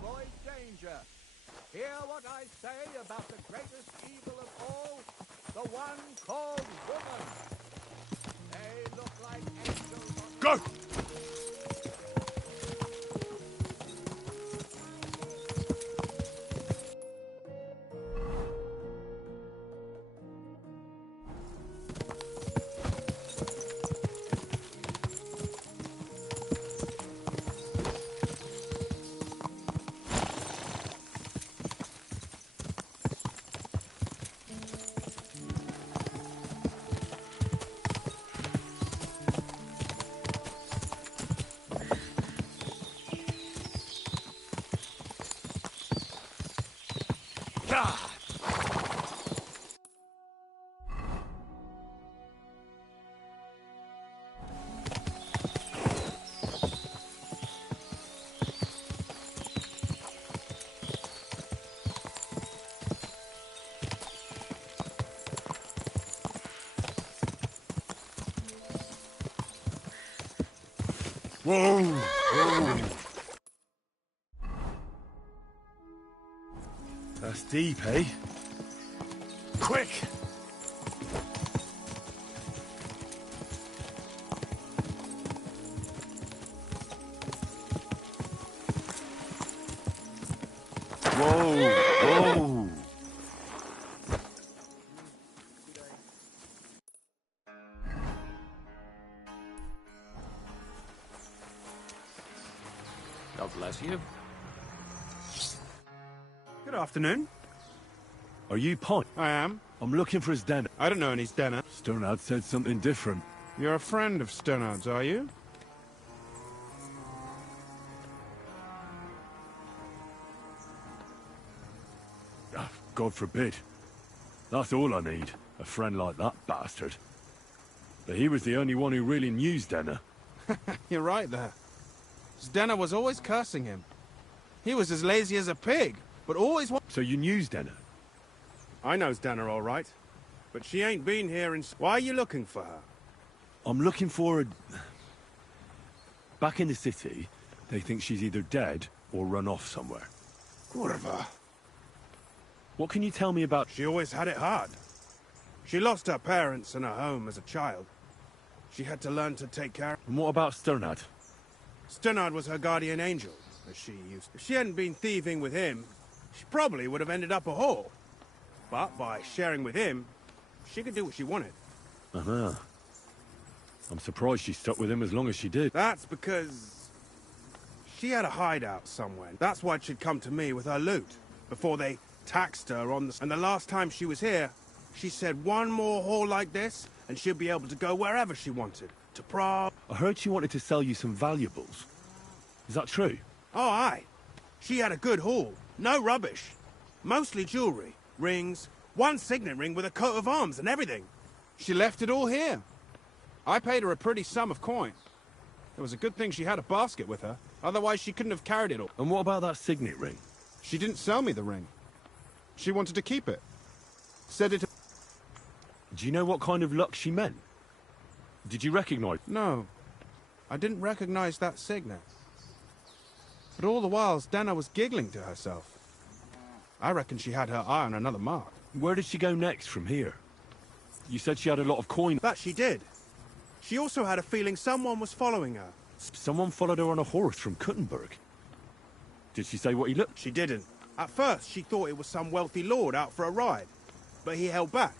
avoid danger. Hear what I say about the greatest evil of all, the one called woman. They look like angels on... Go! Whoa! Whoa! That's deep, eh? Quick! Whoa! Whoa! God bless you. Good afternoon. Are you Pine? I am. I'm looking for his den. I don't know any Stenner. Sternad said something different. You're a friend of Sternard's, are you? Ah, God forbid. That's all I need. A friend like that bastard. But he was the only one who really knew Stenner. You're right there. Stenner was always cursing him. He was as lazy as a pig, but always... So you knew Stenner? I know Stenner all right, but she ain't been here in... Why are you looking for her? I'm looking for a... Back in the city, they think she's either dead or run off somewhere. Kurva. What can you tell me about... She always had it hard. She lost her parents and her home as a child. She had to learn to take care... And what about Sternad? Sternard was her guardian angel, as she used. If she hadn't been thieving with him, she probably would have ended up a whore. But by sharing with him, she could do what she wanted. Uh-huh. I'm surprised she stuck with him as long as she did. That's because... she had a hideout somewhere. That's why she'd come to me with her loot, before they taxed her on the... And the last time she was here, she said one more haul like this, and she'd be able to go wherever she wanted. To Prague. I heard she wanted to sell you some valuables. Is that true? Oh, aye. She had a good haul. No rubbish. Mostly jewelry, rings, one signet ring with a coat of arms and everything. She left it all here. I paid her a pretty sum of coin. It was a good thing she had a basket with her. Otherwise, she couldn't have carried it all. And what about that signet ring? She didn't sell me the ring. She wanted to keep it. Said it... Do you know what kind of luck she meant? Did you recognize... No. I didn't recognize that signet. But all the while, Stenner was giggling to herself. I reckon she had her eye on another mark. Where did she go next from here? You said she had a lot of coin. That she did. She also had a feeling someone was following her. Someone followed her on a horse from Kuttenberg. Did she say what he looked? She didn't. At first, she thought it was some wealthy lord out for a ride. But he held back.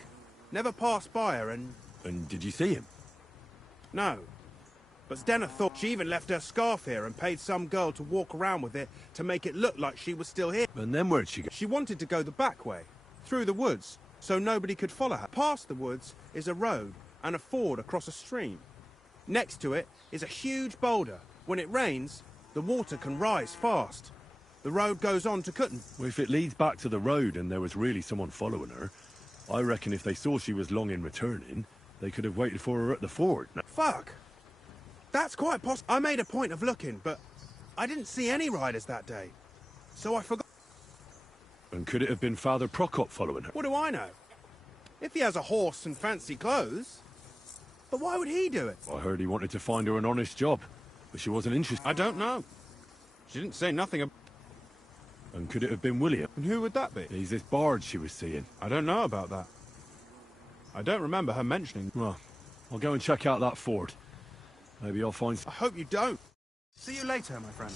Never passed by her and... And did you see him? No. But Stenner thought she even left her scarf here and paid some girl to walk around with it to make it look like she was still here. And then where'd she go? She wanted to go the back way, through the woods, so nobody could follow her. Past the woods is a road and a ford across a stream. Next to it is a huge boulder. When it rains, the water can rise fast. The road goes on to Kutten. Well, if it leads back to the road and there was really someone following her, I reckon if they saw she was long in returning, they could have waited for her at the ford. Fuck! That's quite possible. I made a point of looking, but I didn't see any riders that day. So I forgot. And could it have been Father Prokop following her? What do I know? If he has a horse and fancy clothes. But why would he do it? I heard he wanted to find her an honest job, but she wasn't interested. I don't know. She didn't say nothing about... And could it have been William? And who would that be? He's this bard she was seeing. I don't know about that. I don't remember her mentioning... Well, I'll go and check out that ford. Maybe I'll find... I hope you don't. See you later, my friend.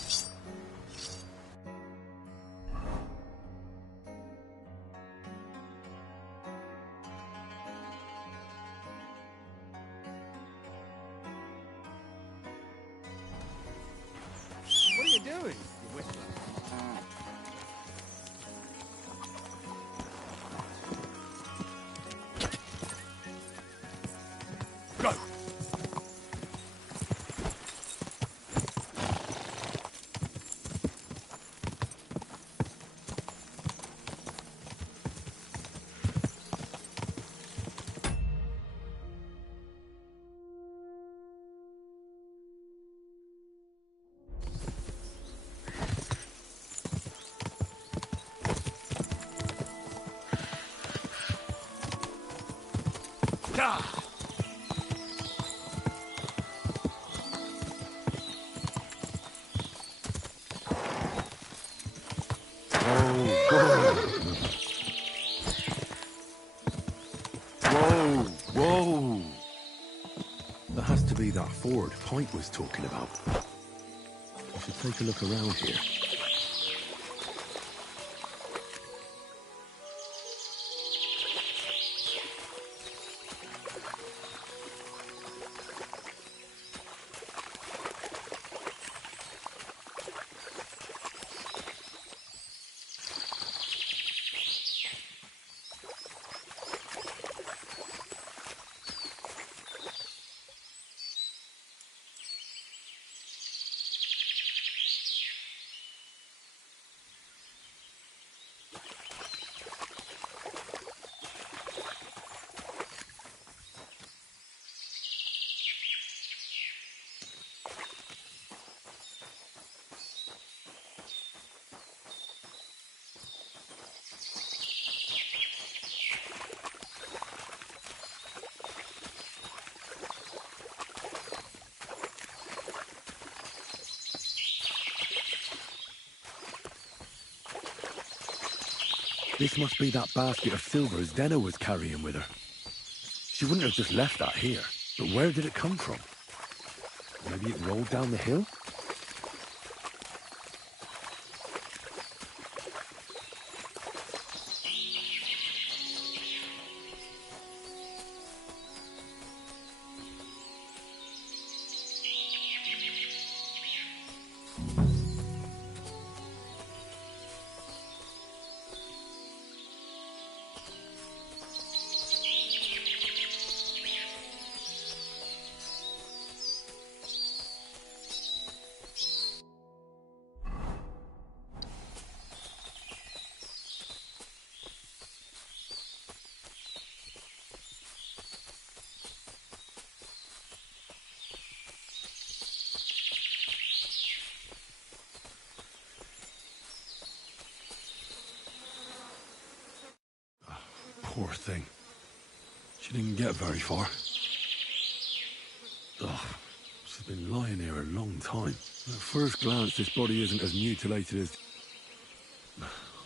What are you doing? You whistler. Go! Whoa! That has to be that ford Pint was talking about. I should take a look around here. This must be that basket of silver Zdena was carrying with her. She wouldn't have just left that here. But where did it come from? Maybe it rolled down the hill? Poor thing. She didn't get very far. Ugh, she's been lying here a long time. At first glance, this body isn't as mutilated as...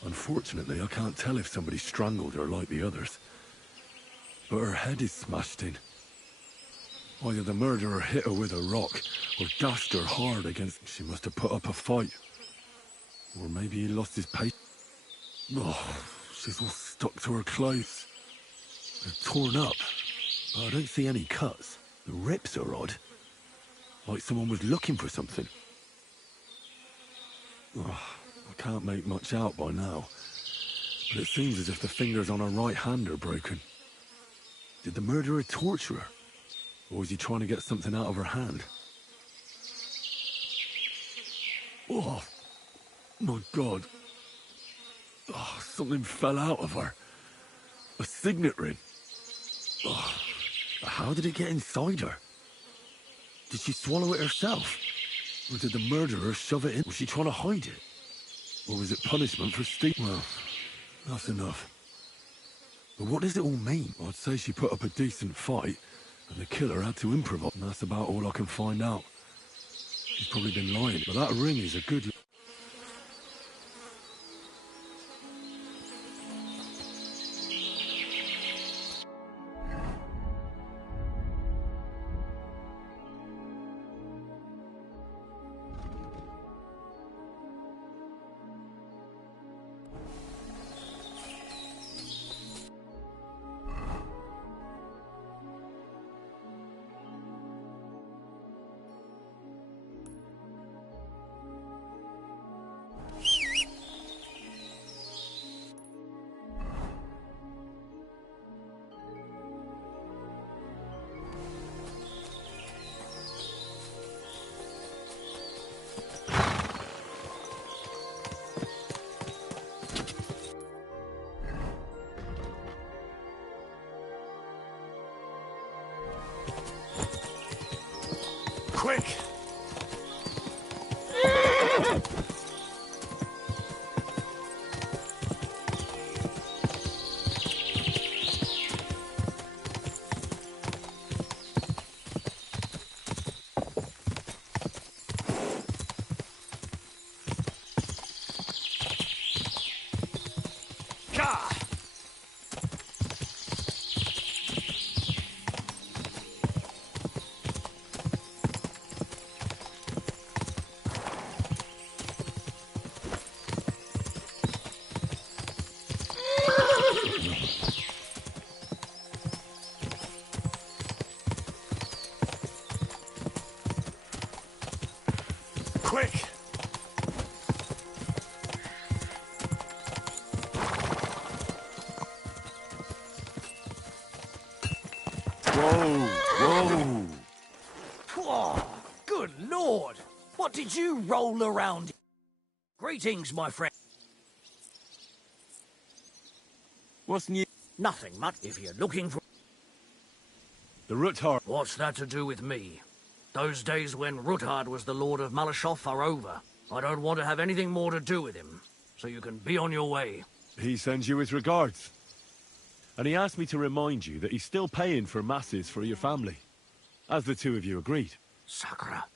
Unfortunately, I can't tell if somebody strangled her like the others. But her head is smashed in. Either the murderer hit her with a rock, or dashed her hard against... She must have put up a fight. Or maybe he lost his patience. Oh, she's all stuck to her clothes. They're torn up, but I don't see any cuts. The rips are odd. Like someone was looking for something. Oh, I can't make much out by now. But it seems as if the fingers on her right hand are broken. Did the murderer torture her? Or was he trying to get something out of her hand? Oh, my God. Oh, something fell out of her. A signet ring. Oh, how did it get inside her? Did she swallow it herself? Or did the murderer shove it in? Was she trying to hide it? Or was it punishment for stealing? Well, that's enough. But what does it all mean? I'd say she put up a decent fight, and the killer had to improvise. And that's about all I can find out. She's probably been lying, but that ring is a good... Quick! Quick! Whoa, whoa. Whoa, good lord! What did you roll around? Greetings, my friend. What's new? Nothing much. If you're looking for... The Ruthard. What's that to do with me? Those days when Ruthard was the Lord of Malashoff are over. I don't want to have anything more to do with him, so you can be on your way. He sends you his regards. And he asked me to remind you that he's still paying for masses for your family, as the two of you agreed. Sakura.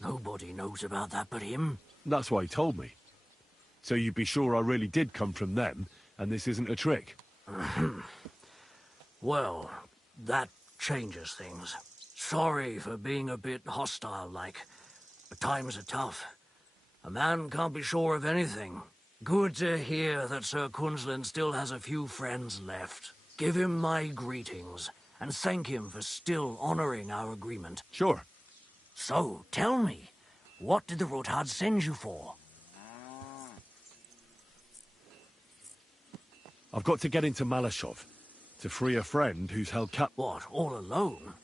Nobody knows about that but him. That's why he told me. So you'd be sure I really did come from them, and this isn't a trick. Well, that changes things. Sorry for being a bit hostile-like, but times are tough. A man can't be sure of anything. Good to hear that Sir Kunzlin still has a few friends left. Give him my greetings, and thank him for still honoring our agreement. Sure. So, tell me, what did the Ruthard send you for? I've got to get into Malashov to free a friend who's held cap... What, all alone?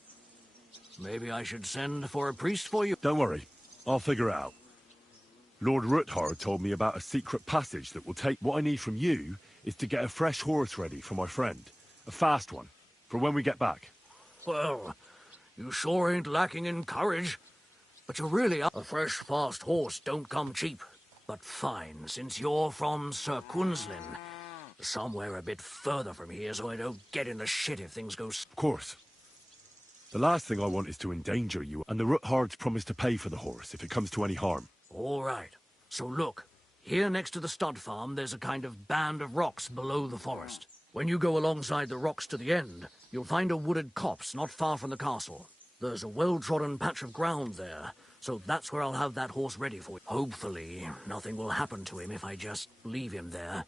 Maybe I should send for a priest for you? Don't worry, I'll figure it out. Lord Ruthard told me about a secret passage that will take... What I need from you is to get a fresh horse ready for my friend. A fast one, for when we get back. Well, you sure ain't lacking in courage. But you really are. A fresh, fast horse don't come cheap. But fine, since you're from Sir Kunzlin, somewhere a bit further from here so I don't get in the shit if things go... Of course. The last thing I want is to endanger you, and the Ruthards promise to pay for the horse if it comes to any harm. All right. So look, here next to the stud farm, there's a kind of band of rocks below the forest. When you go alongside the rocks to the end, you'll find a wooded copse not far from the castle. There's a well-trodden patch of ground there, so that's where I'll have that horse ready for you. Hopefully, nothing will happen to him if I just leave him there.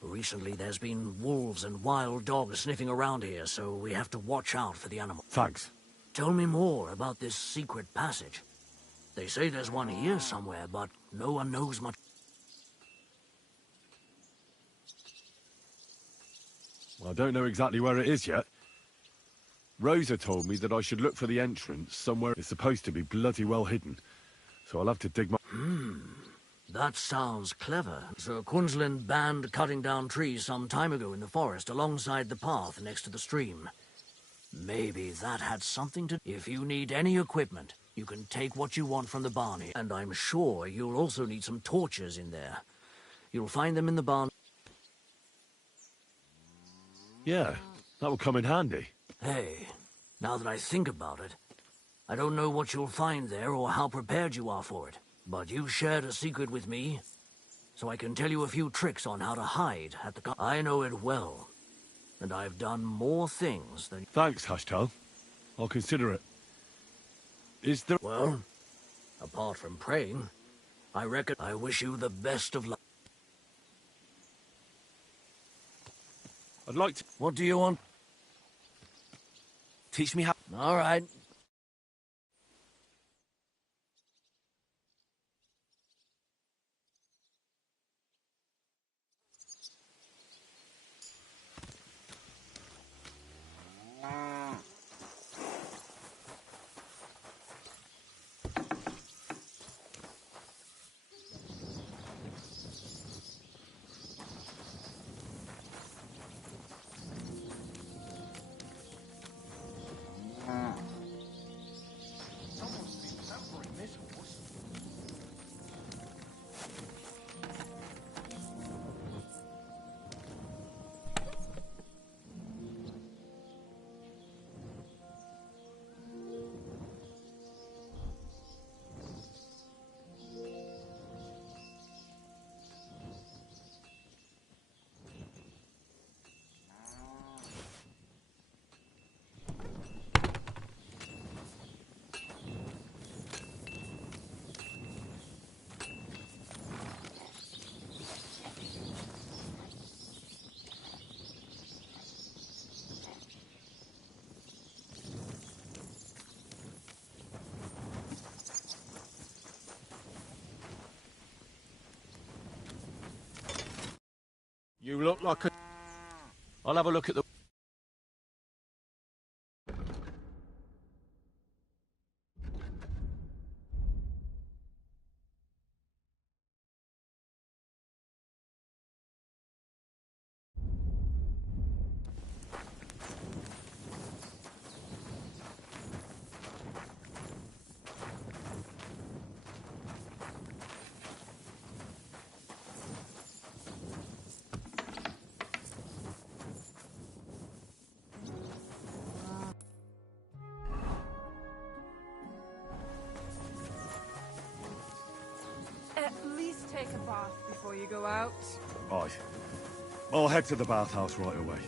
Recently, there's been wolves and wild dogs sniffing around here, so we have to watch out for the animal. Thanks. Tell me more about this secret passage. They say there's one here somewhere, but no one knows much. I don't know exactly where it is yet. Rosa told me that I should look for the entrance somewhere it's supposed to be bloody well hidden. So I'll have to dig my... That sounds clever. Sir Kunzlin banned cutting down trees some time ago in the forest alongside the path next to the stream. Maybe that had something to... If you need any equipment, you can take what you want from the barn here. And I'm sure you'll also need some torches in there. You'll find them in the barn. Yeah, that will come in handy. Hey, now that I think about it, I don't know what you'll find there or how prepared you are for it. But you shared a secret with me, so I can tell you a few tricks on how to hide at the... I know it well, and I've done more things than... Thanks, Hashtal. I'll consider it. Is there... Well, apart from praying, I reckon I wish you the best of luck. I'd like to... What do you want? Teach me how... All right. You look like a... I'll have a look at the... At least take a bath before you go out. Aye. I'll head to the bathhouse right away.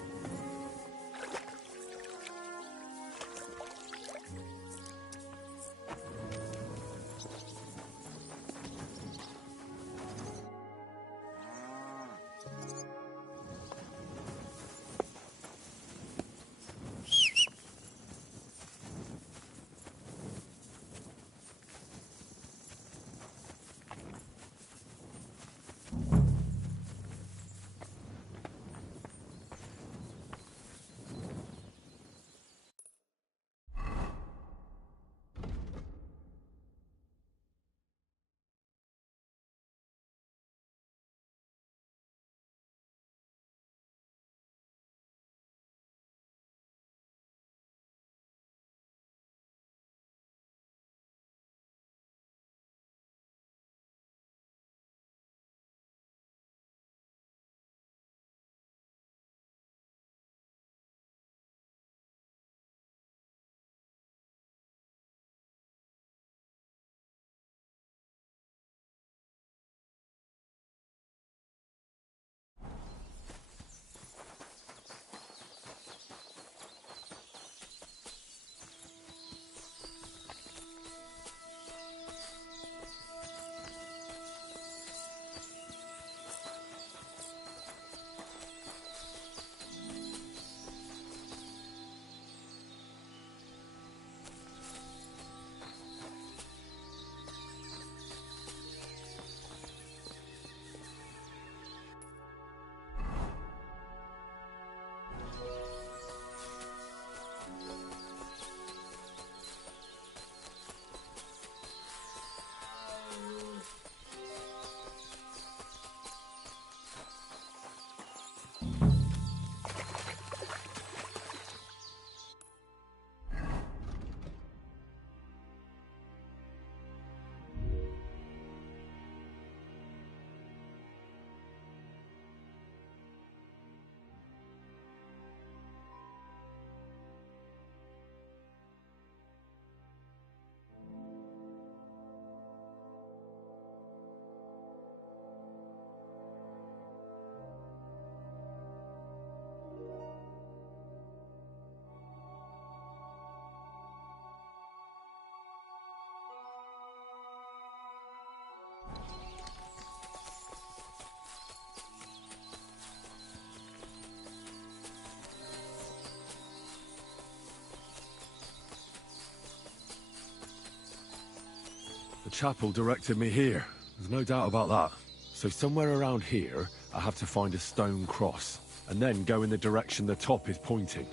The chapel directed me here. There's no doubt about that. So somewhere around here, I have to find a stone cross, and then go in the direction the top is pointing.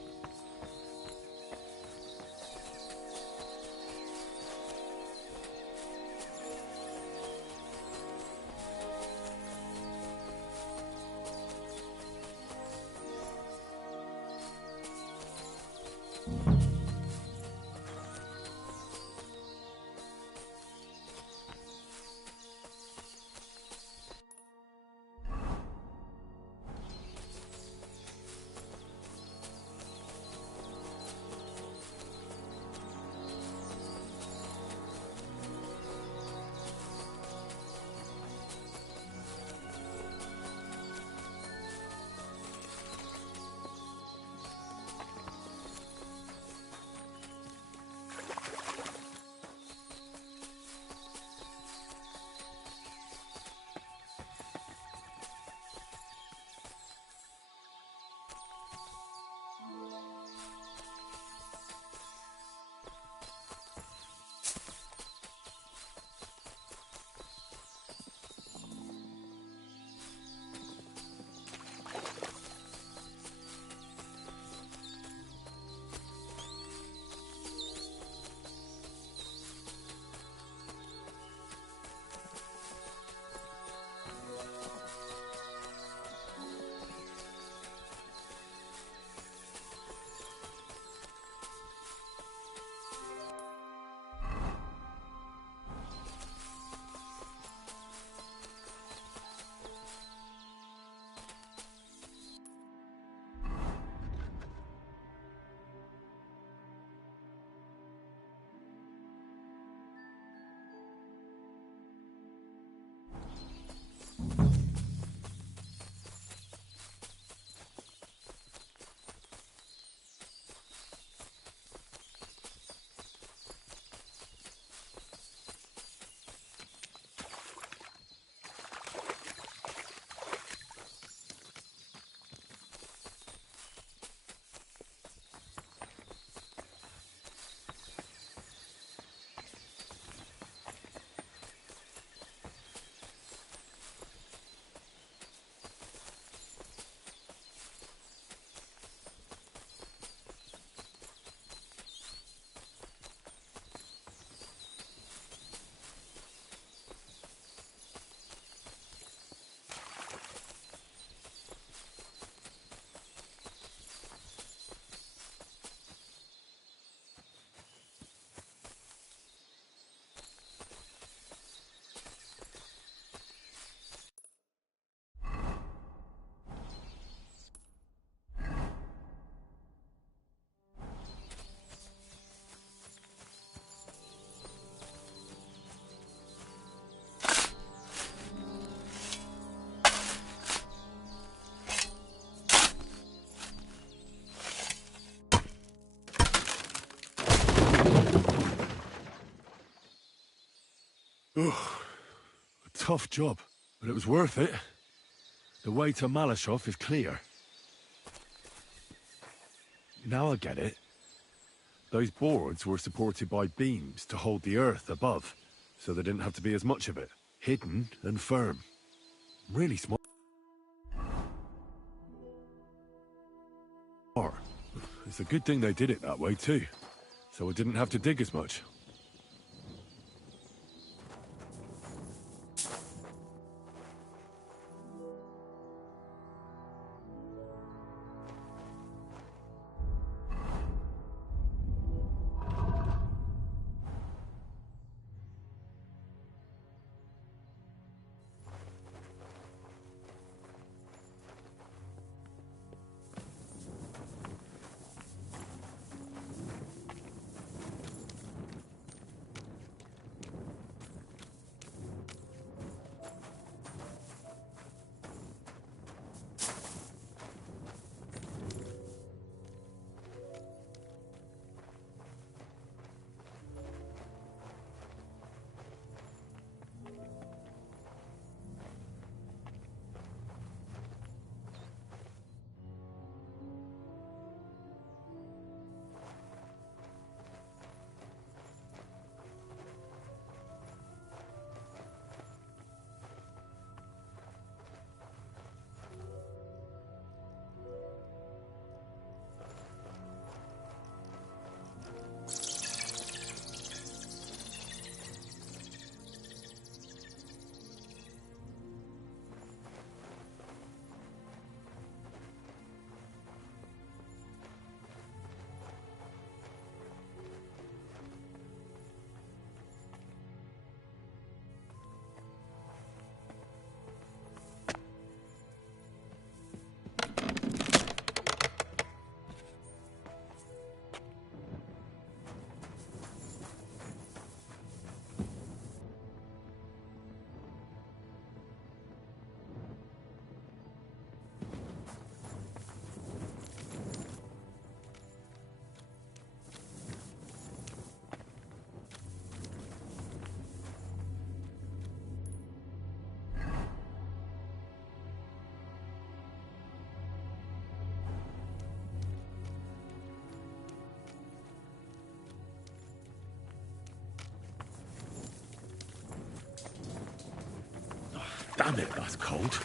Ugh. A tough job, but it was worth it. The way to Malashov is clear. Now I get it. Those boards were supported by beams to hold the earth above, so there didn't have to be as much of it. Hidden and firm. Really smart. It's a good thing they did it that way too, so I didn't have to dig as much. Damn it, that's cold.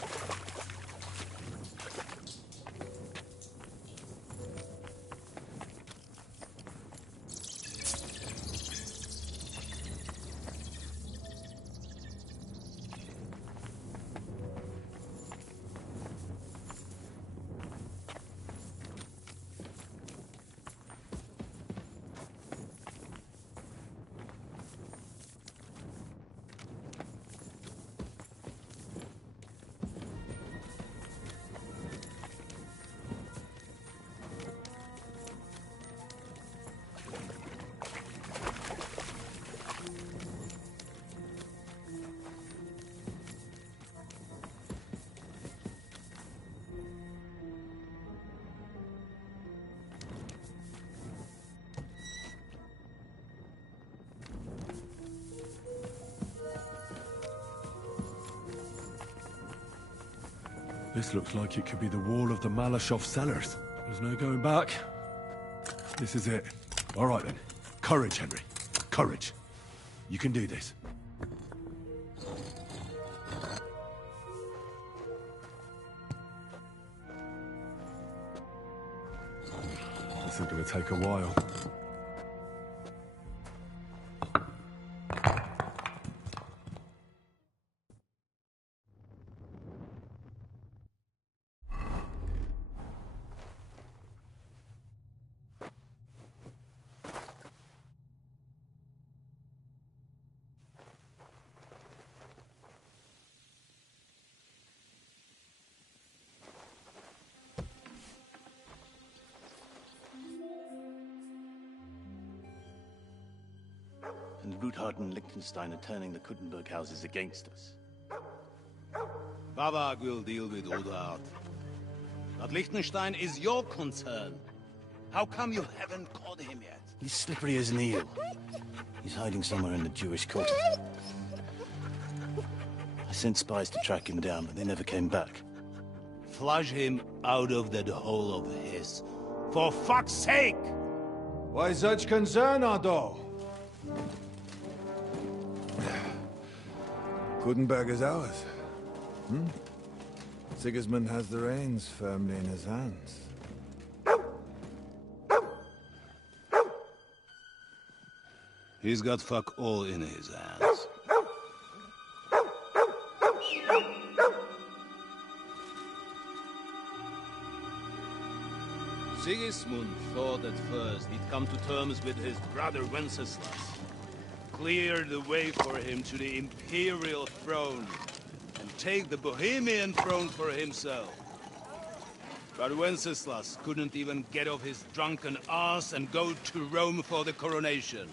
This looks like it could be the wall of the Malashov cellars. There's no going back. This is it. All right then. Courage, Henry. Courage. You can do this. This is going to take a while. And Ruthard and Liechtenstein are turning the Kuttenberg houses against us. Babak will deal with Ruthard. But Liechtenstein is your concern. How come you haven't caught him yet? He's slippery as an eel. He's hiding somewhere in the Jewish quarter. sent spies to track him down, but they never came back. Flush him out of that hole of his. For fuck's sake! Why such concern, Otto? Gutenberg is ours. Sigismund has the reins firmly in his hands. He's got fuck all in his hands. Sigismund thought at first he'd come to terms with his brother Wenceslas, clear the way for him to the imperial throne, and take the Bohemian throne for himself. But Wenceslas couldn't even get off his drunken ass and go to Rome for the coronation.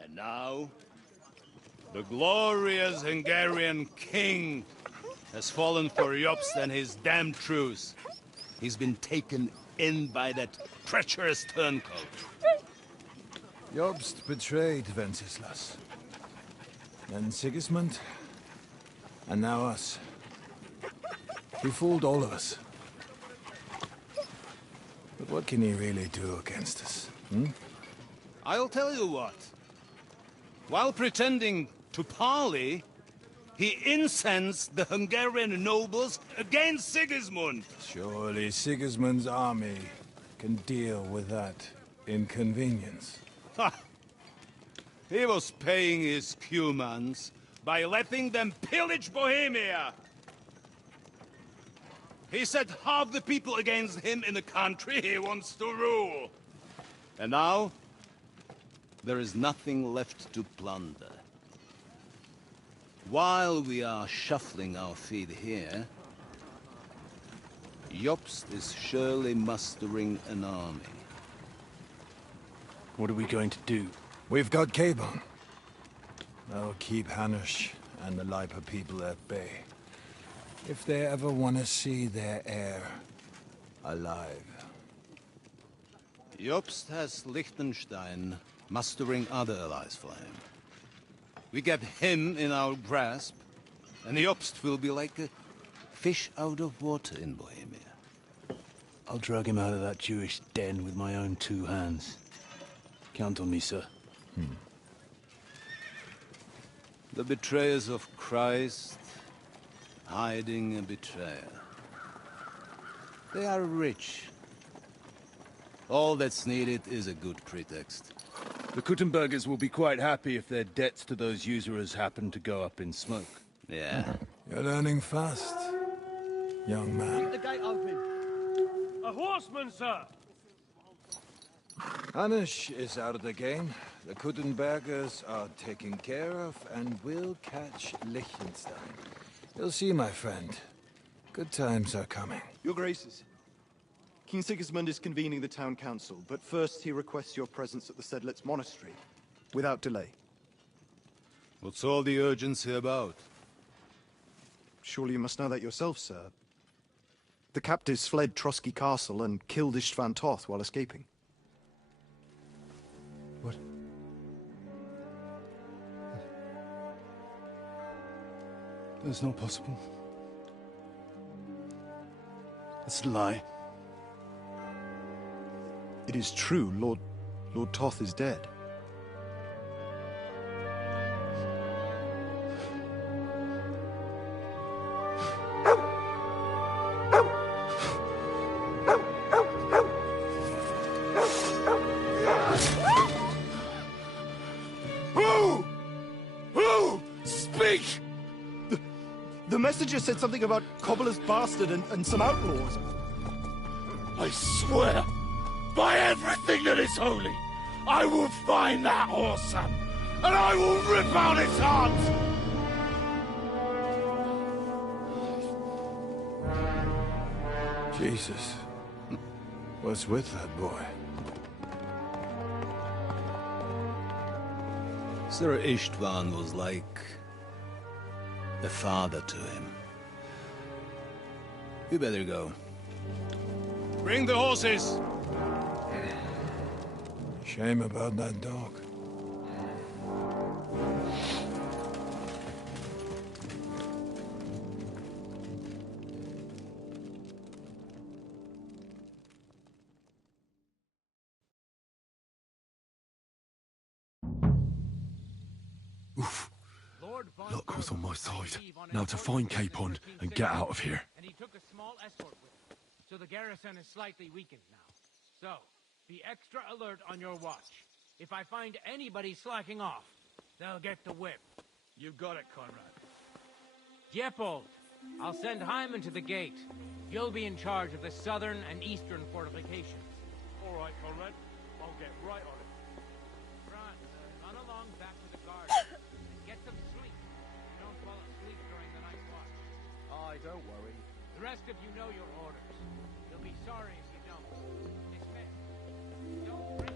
And now, the glorious Hungarian king has fallen for Jobst and his damn truce. He's been taken in by that treacherous turncoat. Jobst betrayed Wenceslas. Then Sigismund. And now us. He fooled all of us. But what can he really do against us, I'll tell you what. While pretending to parley, he incensed the Hungarian nobles against Sigismund. Surely Sigismund's army can deal with that inconvenience. Ha! He was paying his Cumans by letting them pillage Bohemia. He set half the people against him in the country he wants to rule. And now, there is nothing left to plunder. While we are shuffling our feet here, Jobst is surely mustering an army. What are we going to do? We've got Cabon. That'll keep Hanush and the Lipa people at bay. If they ever want to see their heir alive. Jobst has Liechtenstein mustering other allies for him. We get him in our grasp, and Jobst will be like a fish out of water in Bohemia. I'll drag him out of that Jewish den with my own 2 hands. Count on me, sir. The betrayers of Christ, hiding a betrayer. They are rich. All that's needed is a good pretext. The Kuttenbergers will be quite happy if their debts to those usurers happen to go up in smoke. Yeah. You're learning fast, young man. Keep the gate open. A horseman, sir! Hanush is out of the game. The Kuttenbergers are taken care of, and we'll catch Liechtenstein. You'll see, my friend. Good times are coming. Your Graces, King Sigismund is convening the town council, but first he requests your presence at the Sedlitz monastery, without delay. What's all the urgency about? Surely you must know that yourself, sir. The captives fled Trotsky Castle and killed Istvan Toth while escaping. What? That's not possible. That's a lie. It is true, Lord Toth is dead. Who? Speak! The messenger said something about Cobbler's bastard and some outlaws. I swear, by everything that is holy, I will find that whoreson, and I will rip out its heart! Jesus. What's with that boy? Sir Istvan was like a father to him. You better go. Bring the horses! Shame about that dog. Oof. Luck was on my side. Now to find Capon and get out of here. And he took a small escort with him, so the garrison is slightly weakened now. So, be extra alert on your watch. If I find anybody slacking off, they'll get the whip. You got it, Conrad. Diepold, I'll send Hyman to the gate. You'll be in charge of the southern and eastern fortifications. All right, Conrad. I'll get right on it. Franz, run along back to the garden and get some sleep. You don't fall asleep during the night watch. Aye, don't worry. The rest of you know your orders. You'll be sorry if you don't. Dismissed. Don't drink.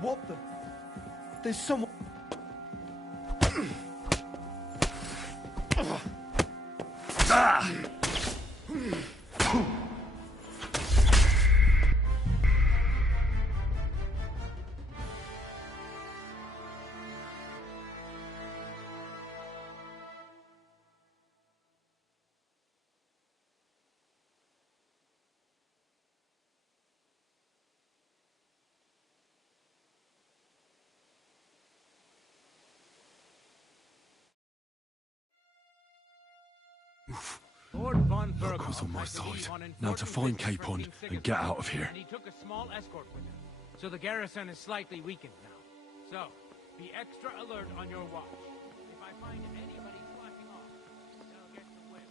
What the? There's someone. Lord von Luck Burghoff was on my had to leave side. on Now to important find business Capon for King and get Sigismund, out of here. And he took a small escort with him. So the garrison is slightly weakened now. So, be extra alert on your watch. If I find anybody slacking off, they'll get the whip.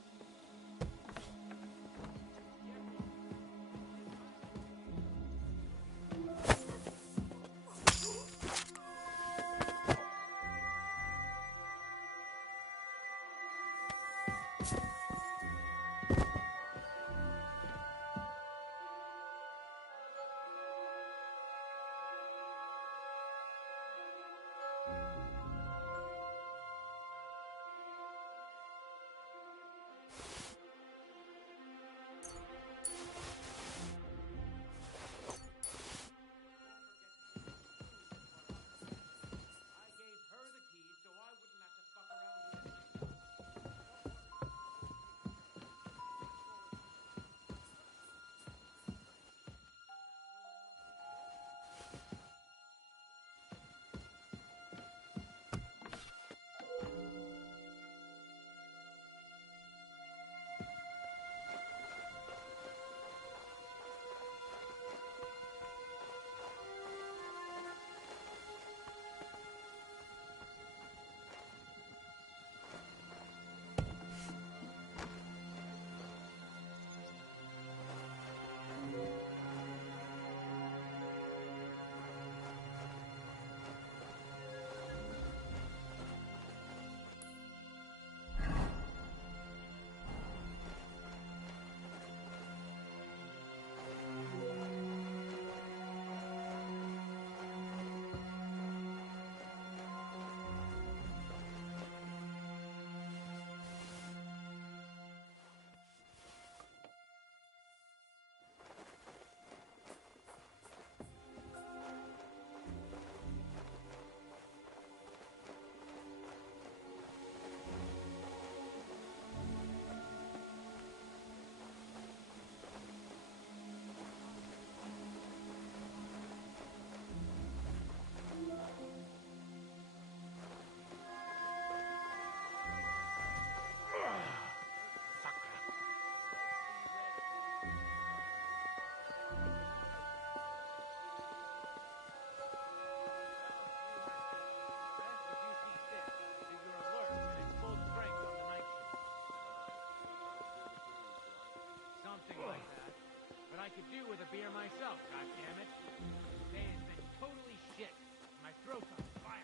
I could do with a beer myself, goddammit. Today has been totally shit. My throat's on fire.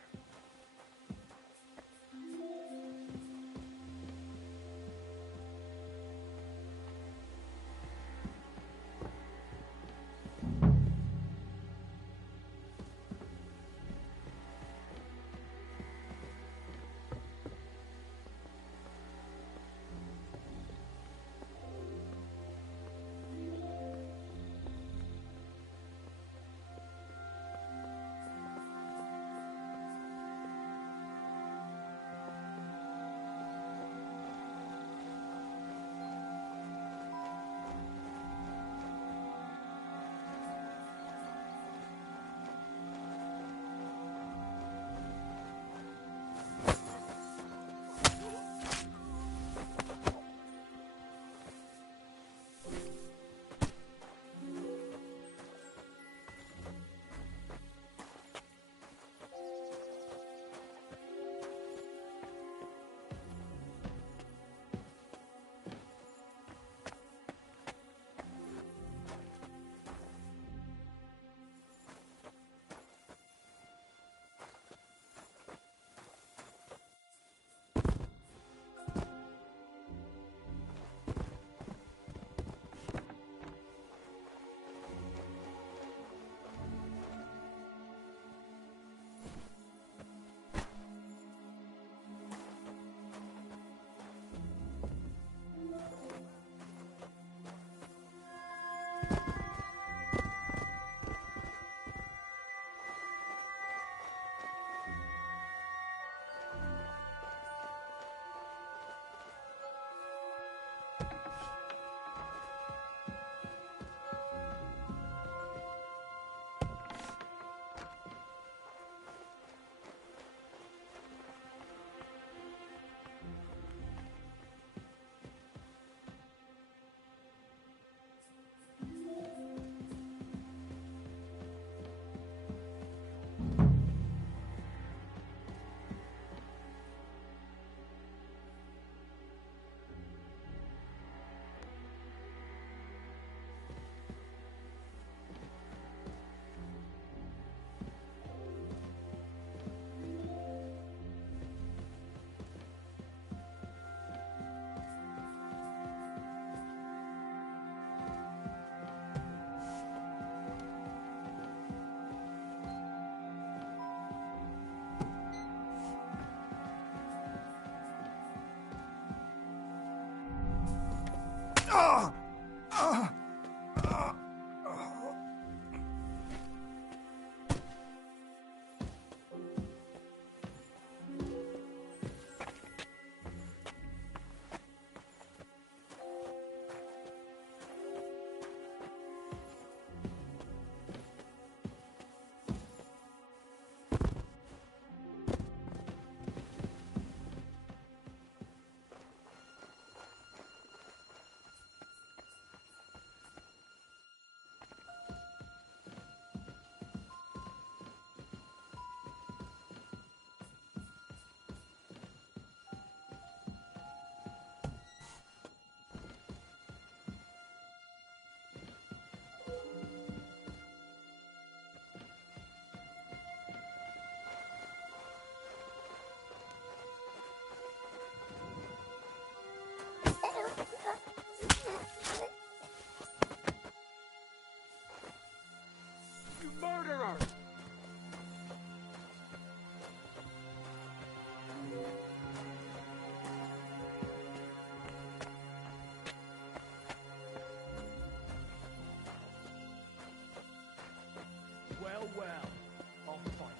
You murderer! Well, well. I'll fight.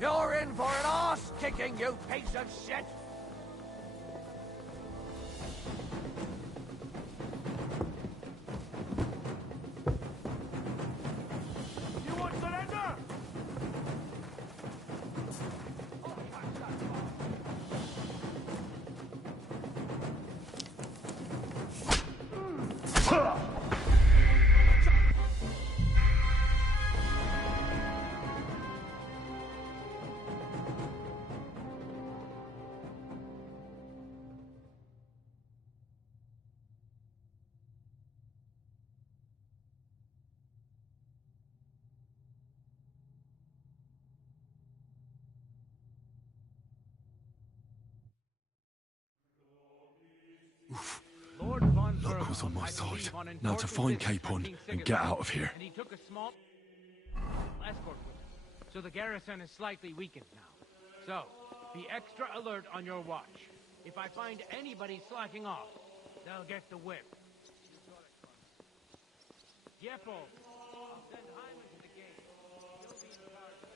You're in for an arse-kicking, you piece of shit! You want surrender? Luck was on my side. Now to find Capon and get out of here. And he took a small escort with him. So the garrison is slightly weakened now. So, be extra alert on your watch. If I find anybody slacking off, they'll get the whip. Yepo, I'll send Hyman to the gate. He'll be in charge of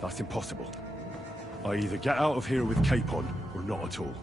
That's impossible. I either get out of here with cape on, or not at all.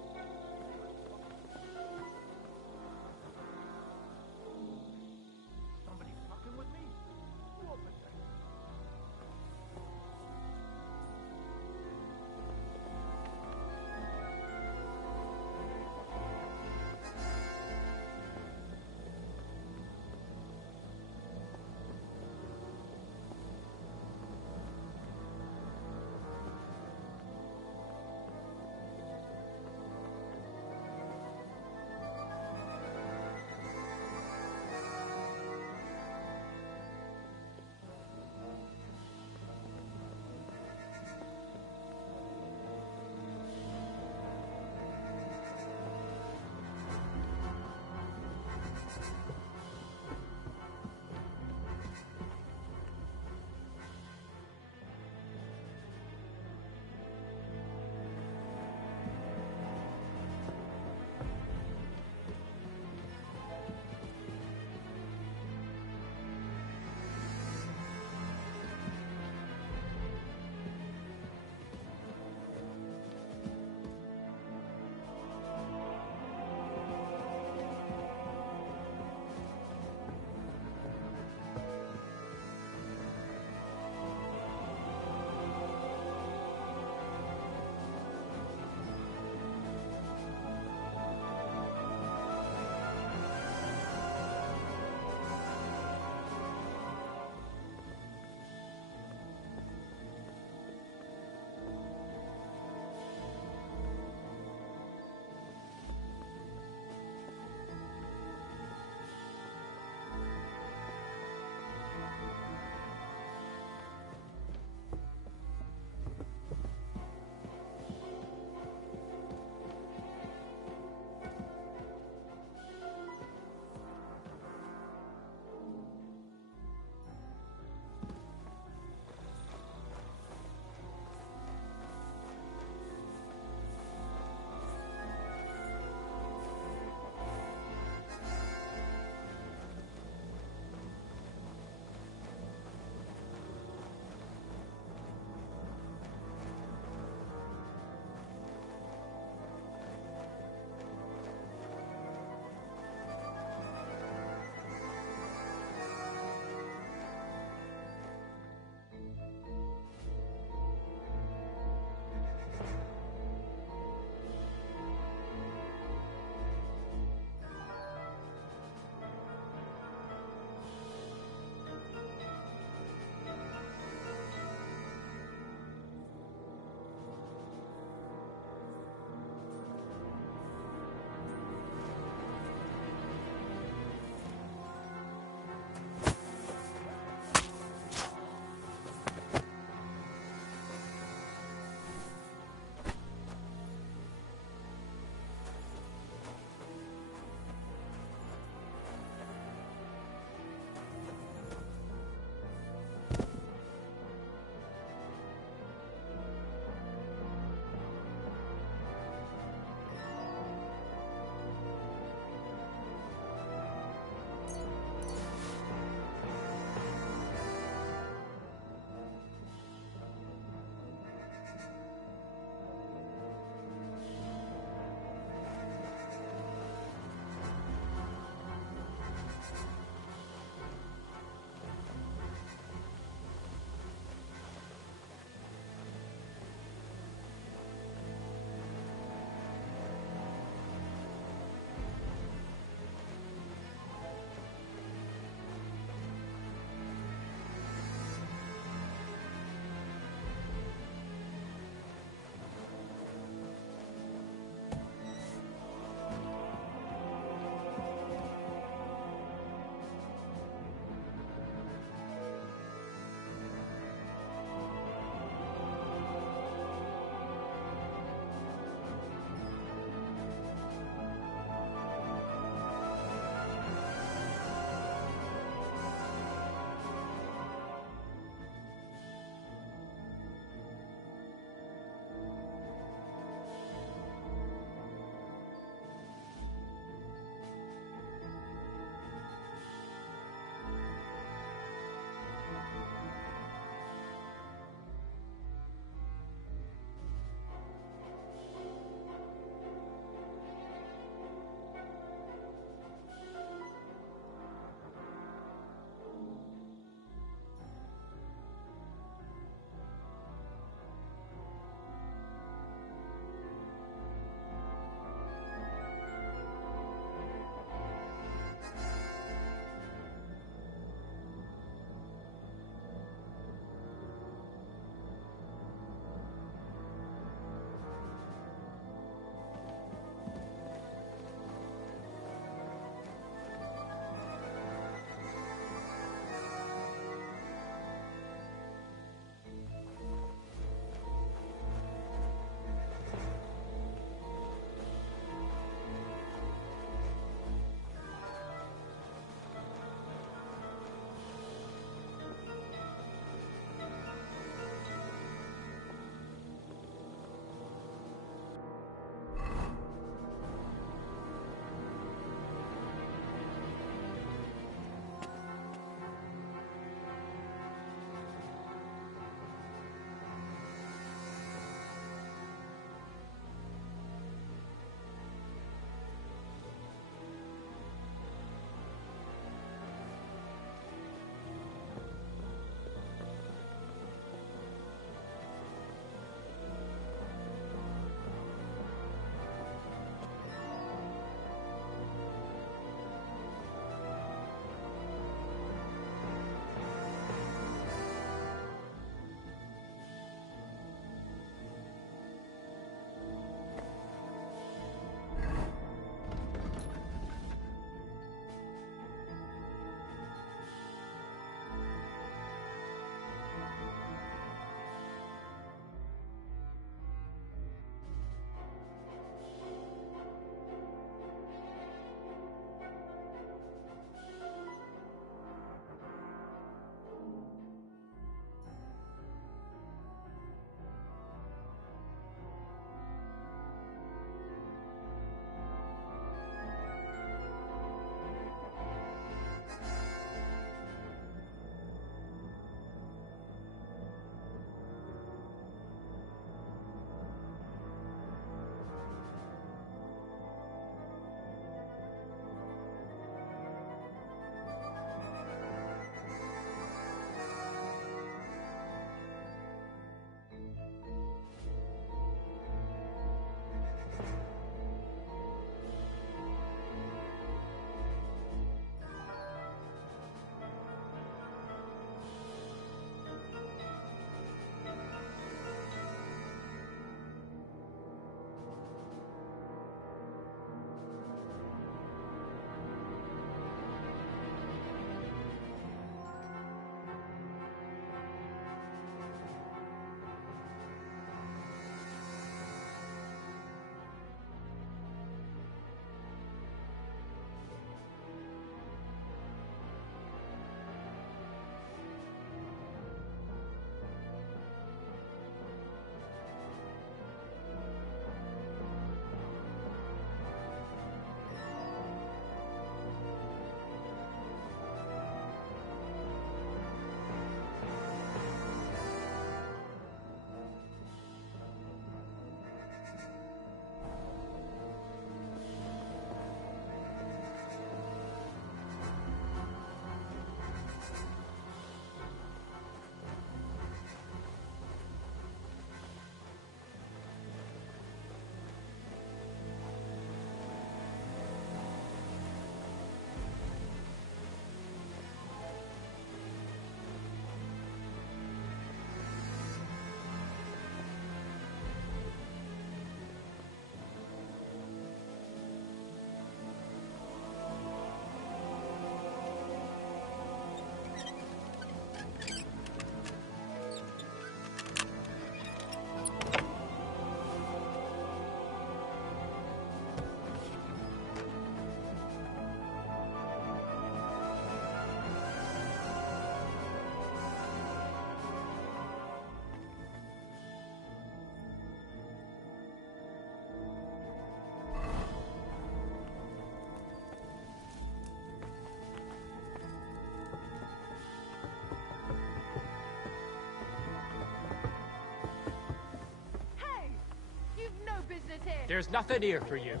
There's nothing here for you.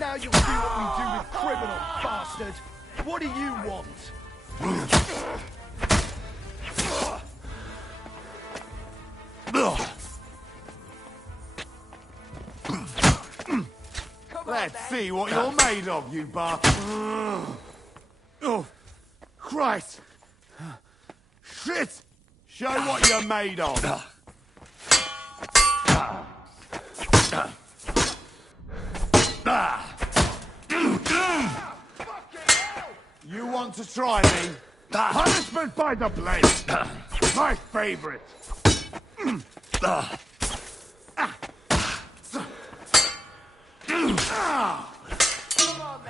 Now you'll see what we do with criminals, bastard! What do you want? Let's see what you're made of, you bastard. Oh, Christ! Shit! Show what you're made of. You want to try me? Punishment by the blade. My favorite. Come on,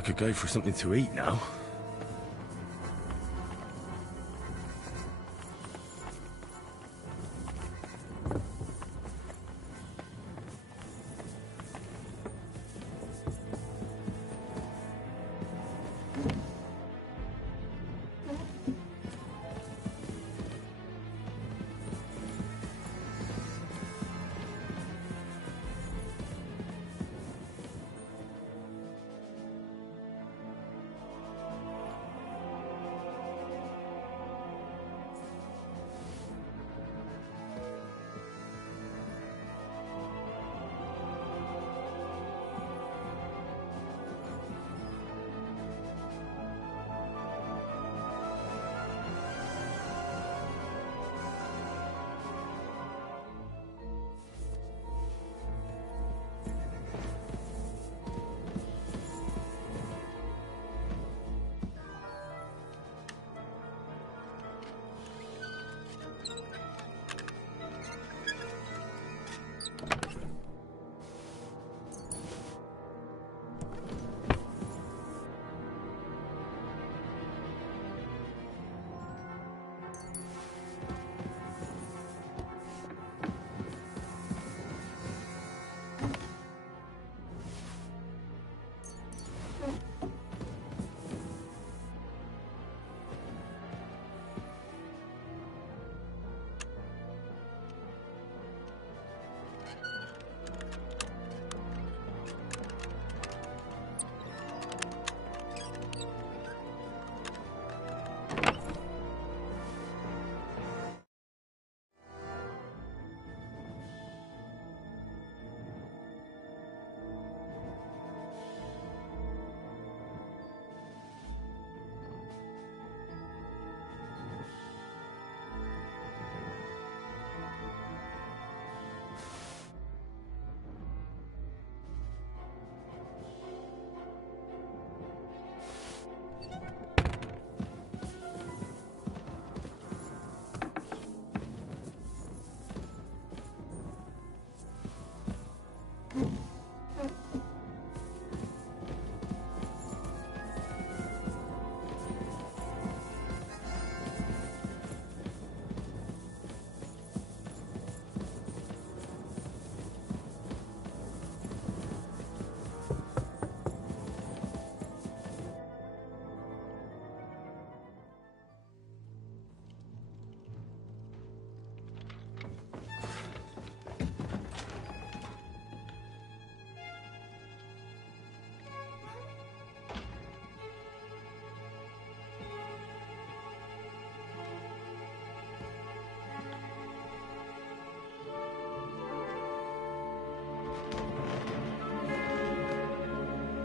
I could go for something to eat now.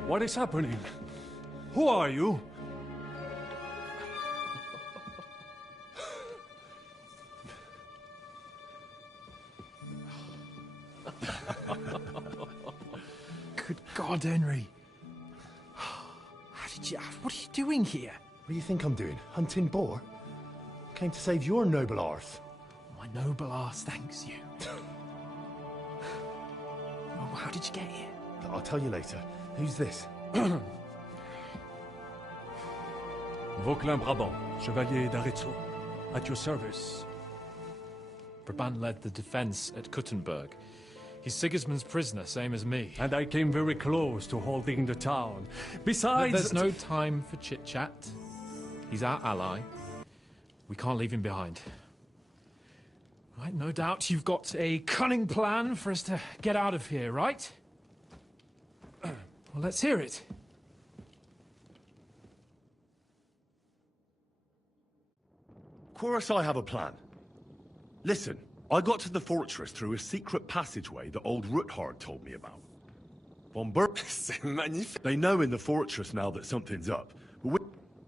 What is happening? Who are you? Good God, Henry. How did you... What are you doing here? What do you think I'm doing? Hunting boar? Came to save your noble arse. My noble arse thanks you. Well, how did you get here? I'll tell you later. Who's this? Vauquelin Brabant, Chevalier d'Aretzo. At your service. Brabant led the defense at Kuttenberg. He's Sigismund's prisoner, same as me. And I came very close to holding the town. Besides... There's no time for chit-chat. He's our ally. We can't leave him behind. Right, no doubt you've got a cunning plan for us to get out of here, right? Well, let's hear it. Of course I have a plan. Listen, I got to the fortress through a secret passageway that old Ruthard told me about. Von Berg... C'est magnifique. They know in the fortress now that something's up. But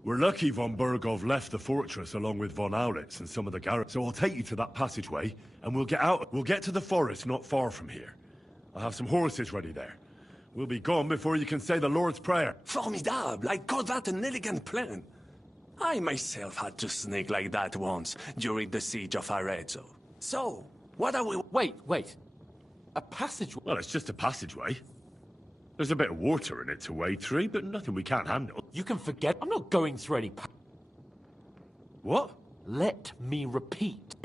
we're lucky von Bergov left the fortress along with von Aulitz and some of the garrison. So I'll take you to that passageway, and we'll get out. We'll get to the forest not far from here. I'll have some horses ready there. We'll be gone before you can say the Lord's Prayer. Formidable! I call that an elegant plan. I myself had to sneak like that once during the siege of Arezzo. So, what are we... Wait. A passageway? Well, it's just a passageway. There's a bit of water in it to wade through, but nothing we can't handle. You can forget. I'm not going through any. What? Let me repeat.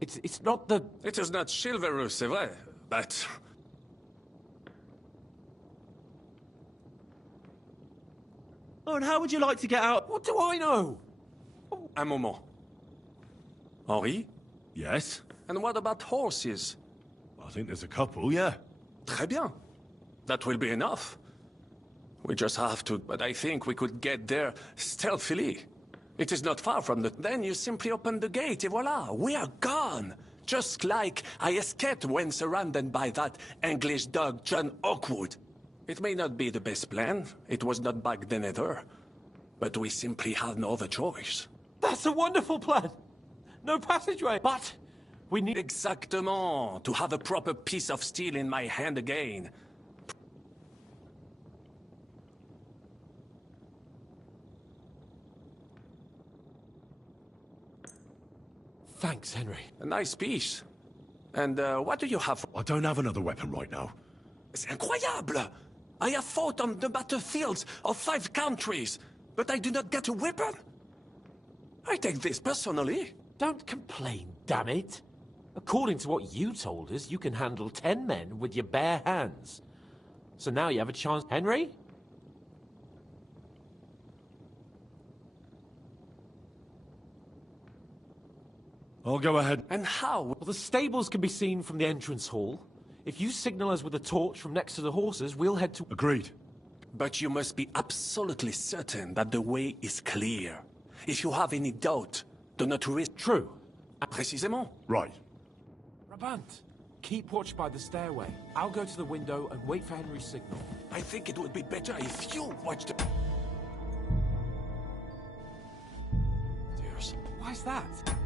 It's not the. It is not chivalrous, c'est vrai, but. Oh, and how would you like to get out? What do I know? Un moment. Henri? Yes? And what about horses? I think there's a couple, yeah. Très bien. That will be enough. We just have to, but I think we could get there stealthily. It is not far from the... Then you simply open the gate, et voila, we are gone. Just like I escaped when surrounded by that English dog John Oakwood. It may not be the best plan. It was not back then either. But we simply had no other choice. That's a wonderful plan. No passageway, but we need... Exactement. To have a proper piece of steel in my hand again. Thanks, Henry. A nice piece. And what do you have? I don't have another weapon right now. C'est incroyable! I have fought on the battlefields of 5 countries, but I do not get a weapon. I take this personally. Don't complain, damn it. According to what you told us, you can handle 10 men with your bare hands. So now you have a chance. Henry? I'll go ahead. And how? Well, the stables can be seen from the entrance hall. If you signal us with a torch from next to the horses, we'll head to... Agreed. But you must be absolutely certain that the way is clear. If you have any doubt, do not risk... True. Précisément. Right. Brabant, keep watch by the stairway. I'll go to the window and wait for Henry's signal. I think it would be better if you watched the... Why's that?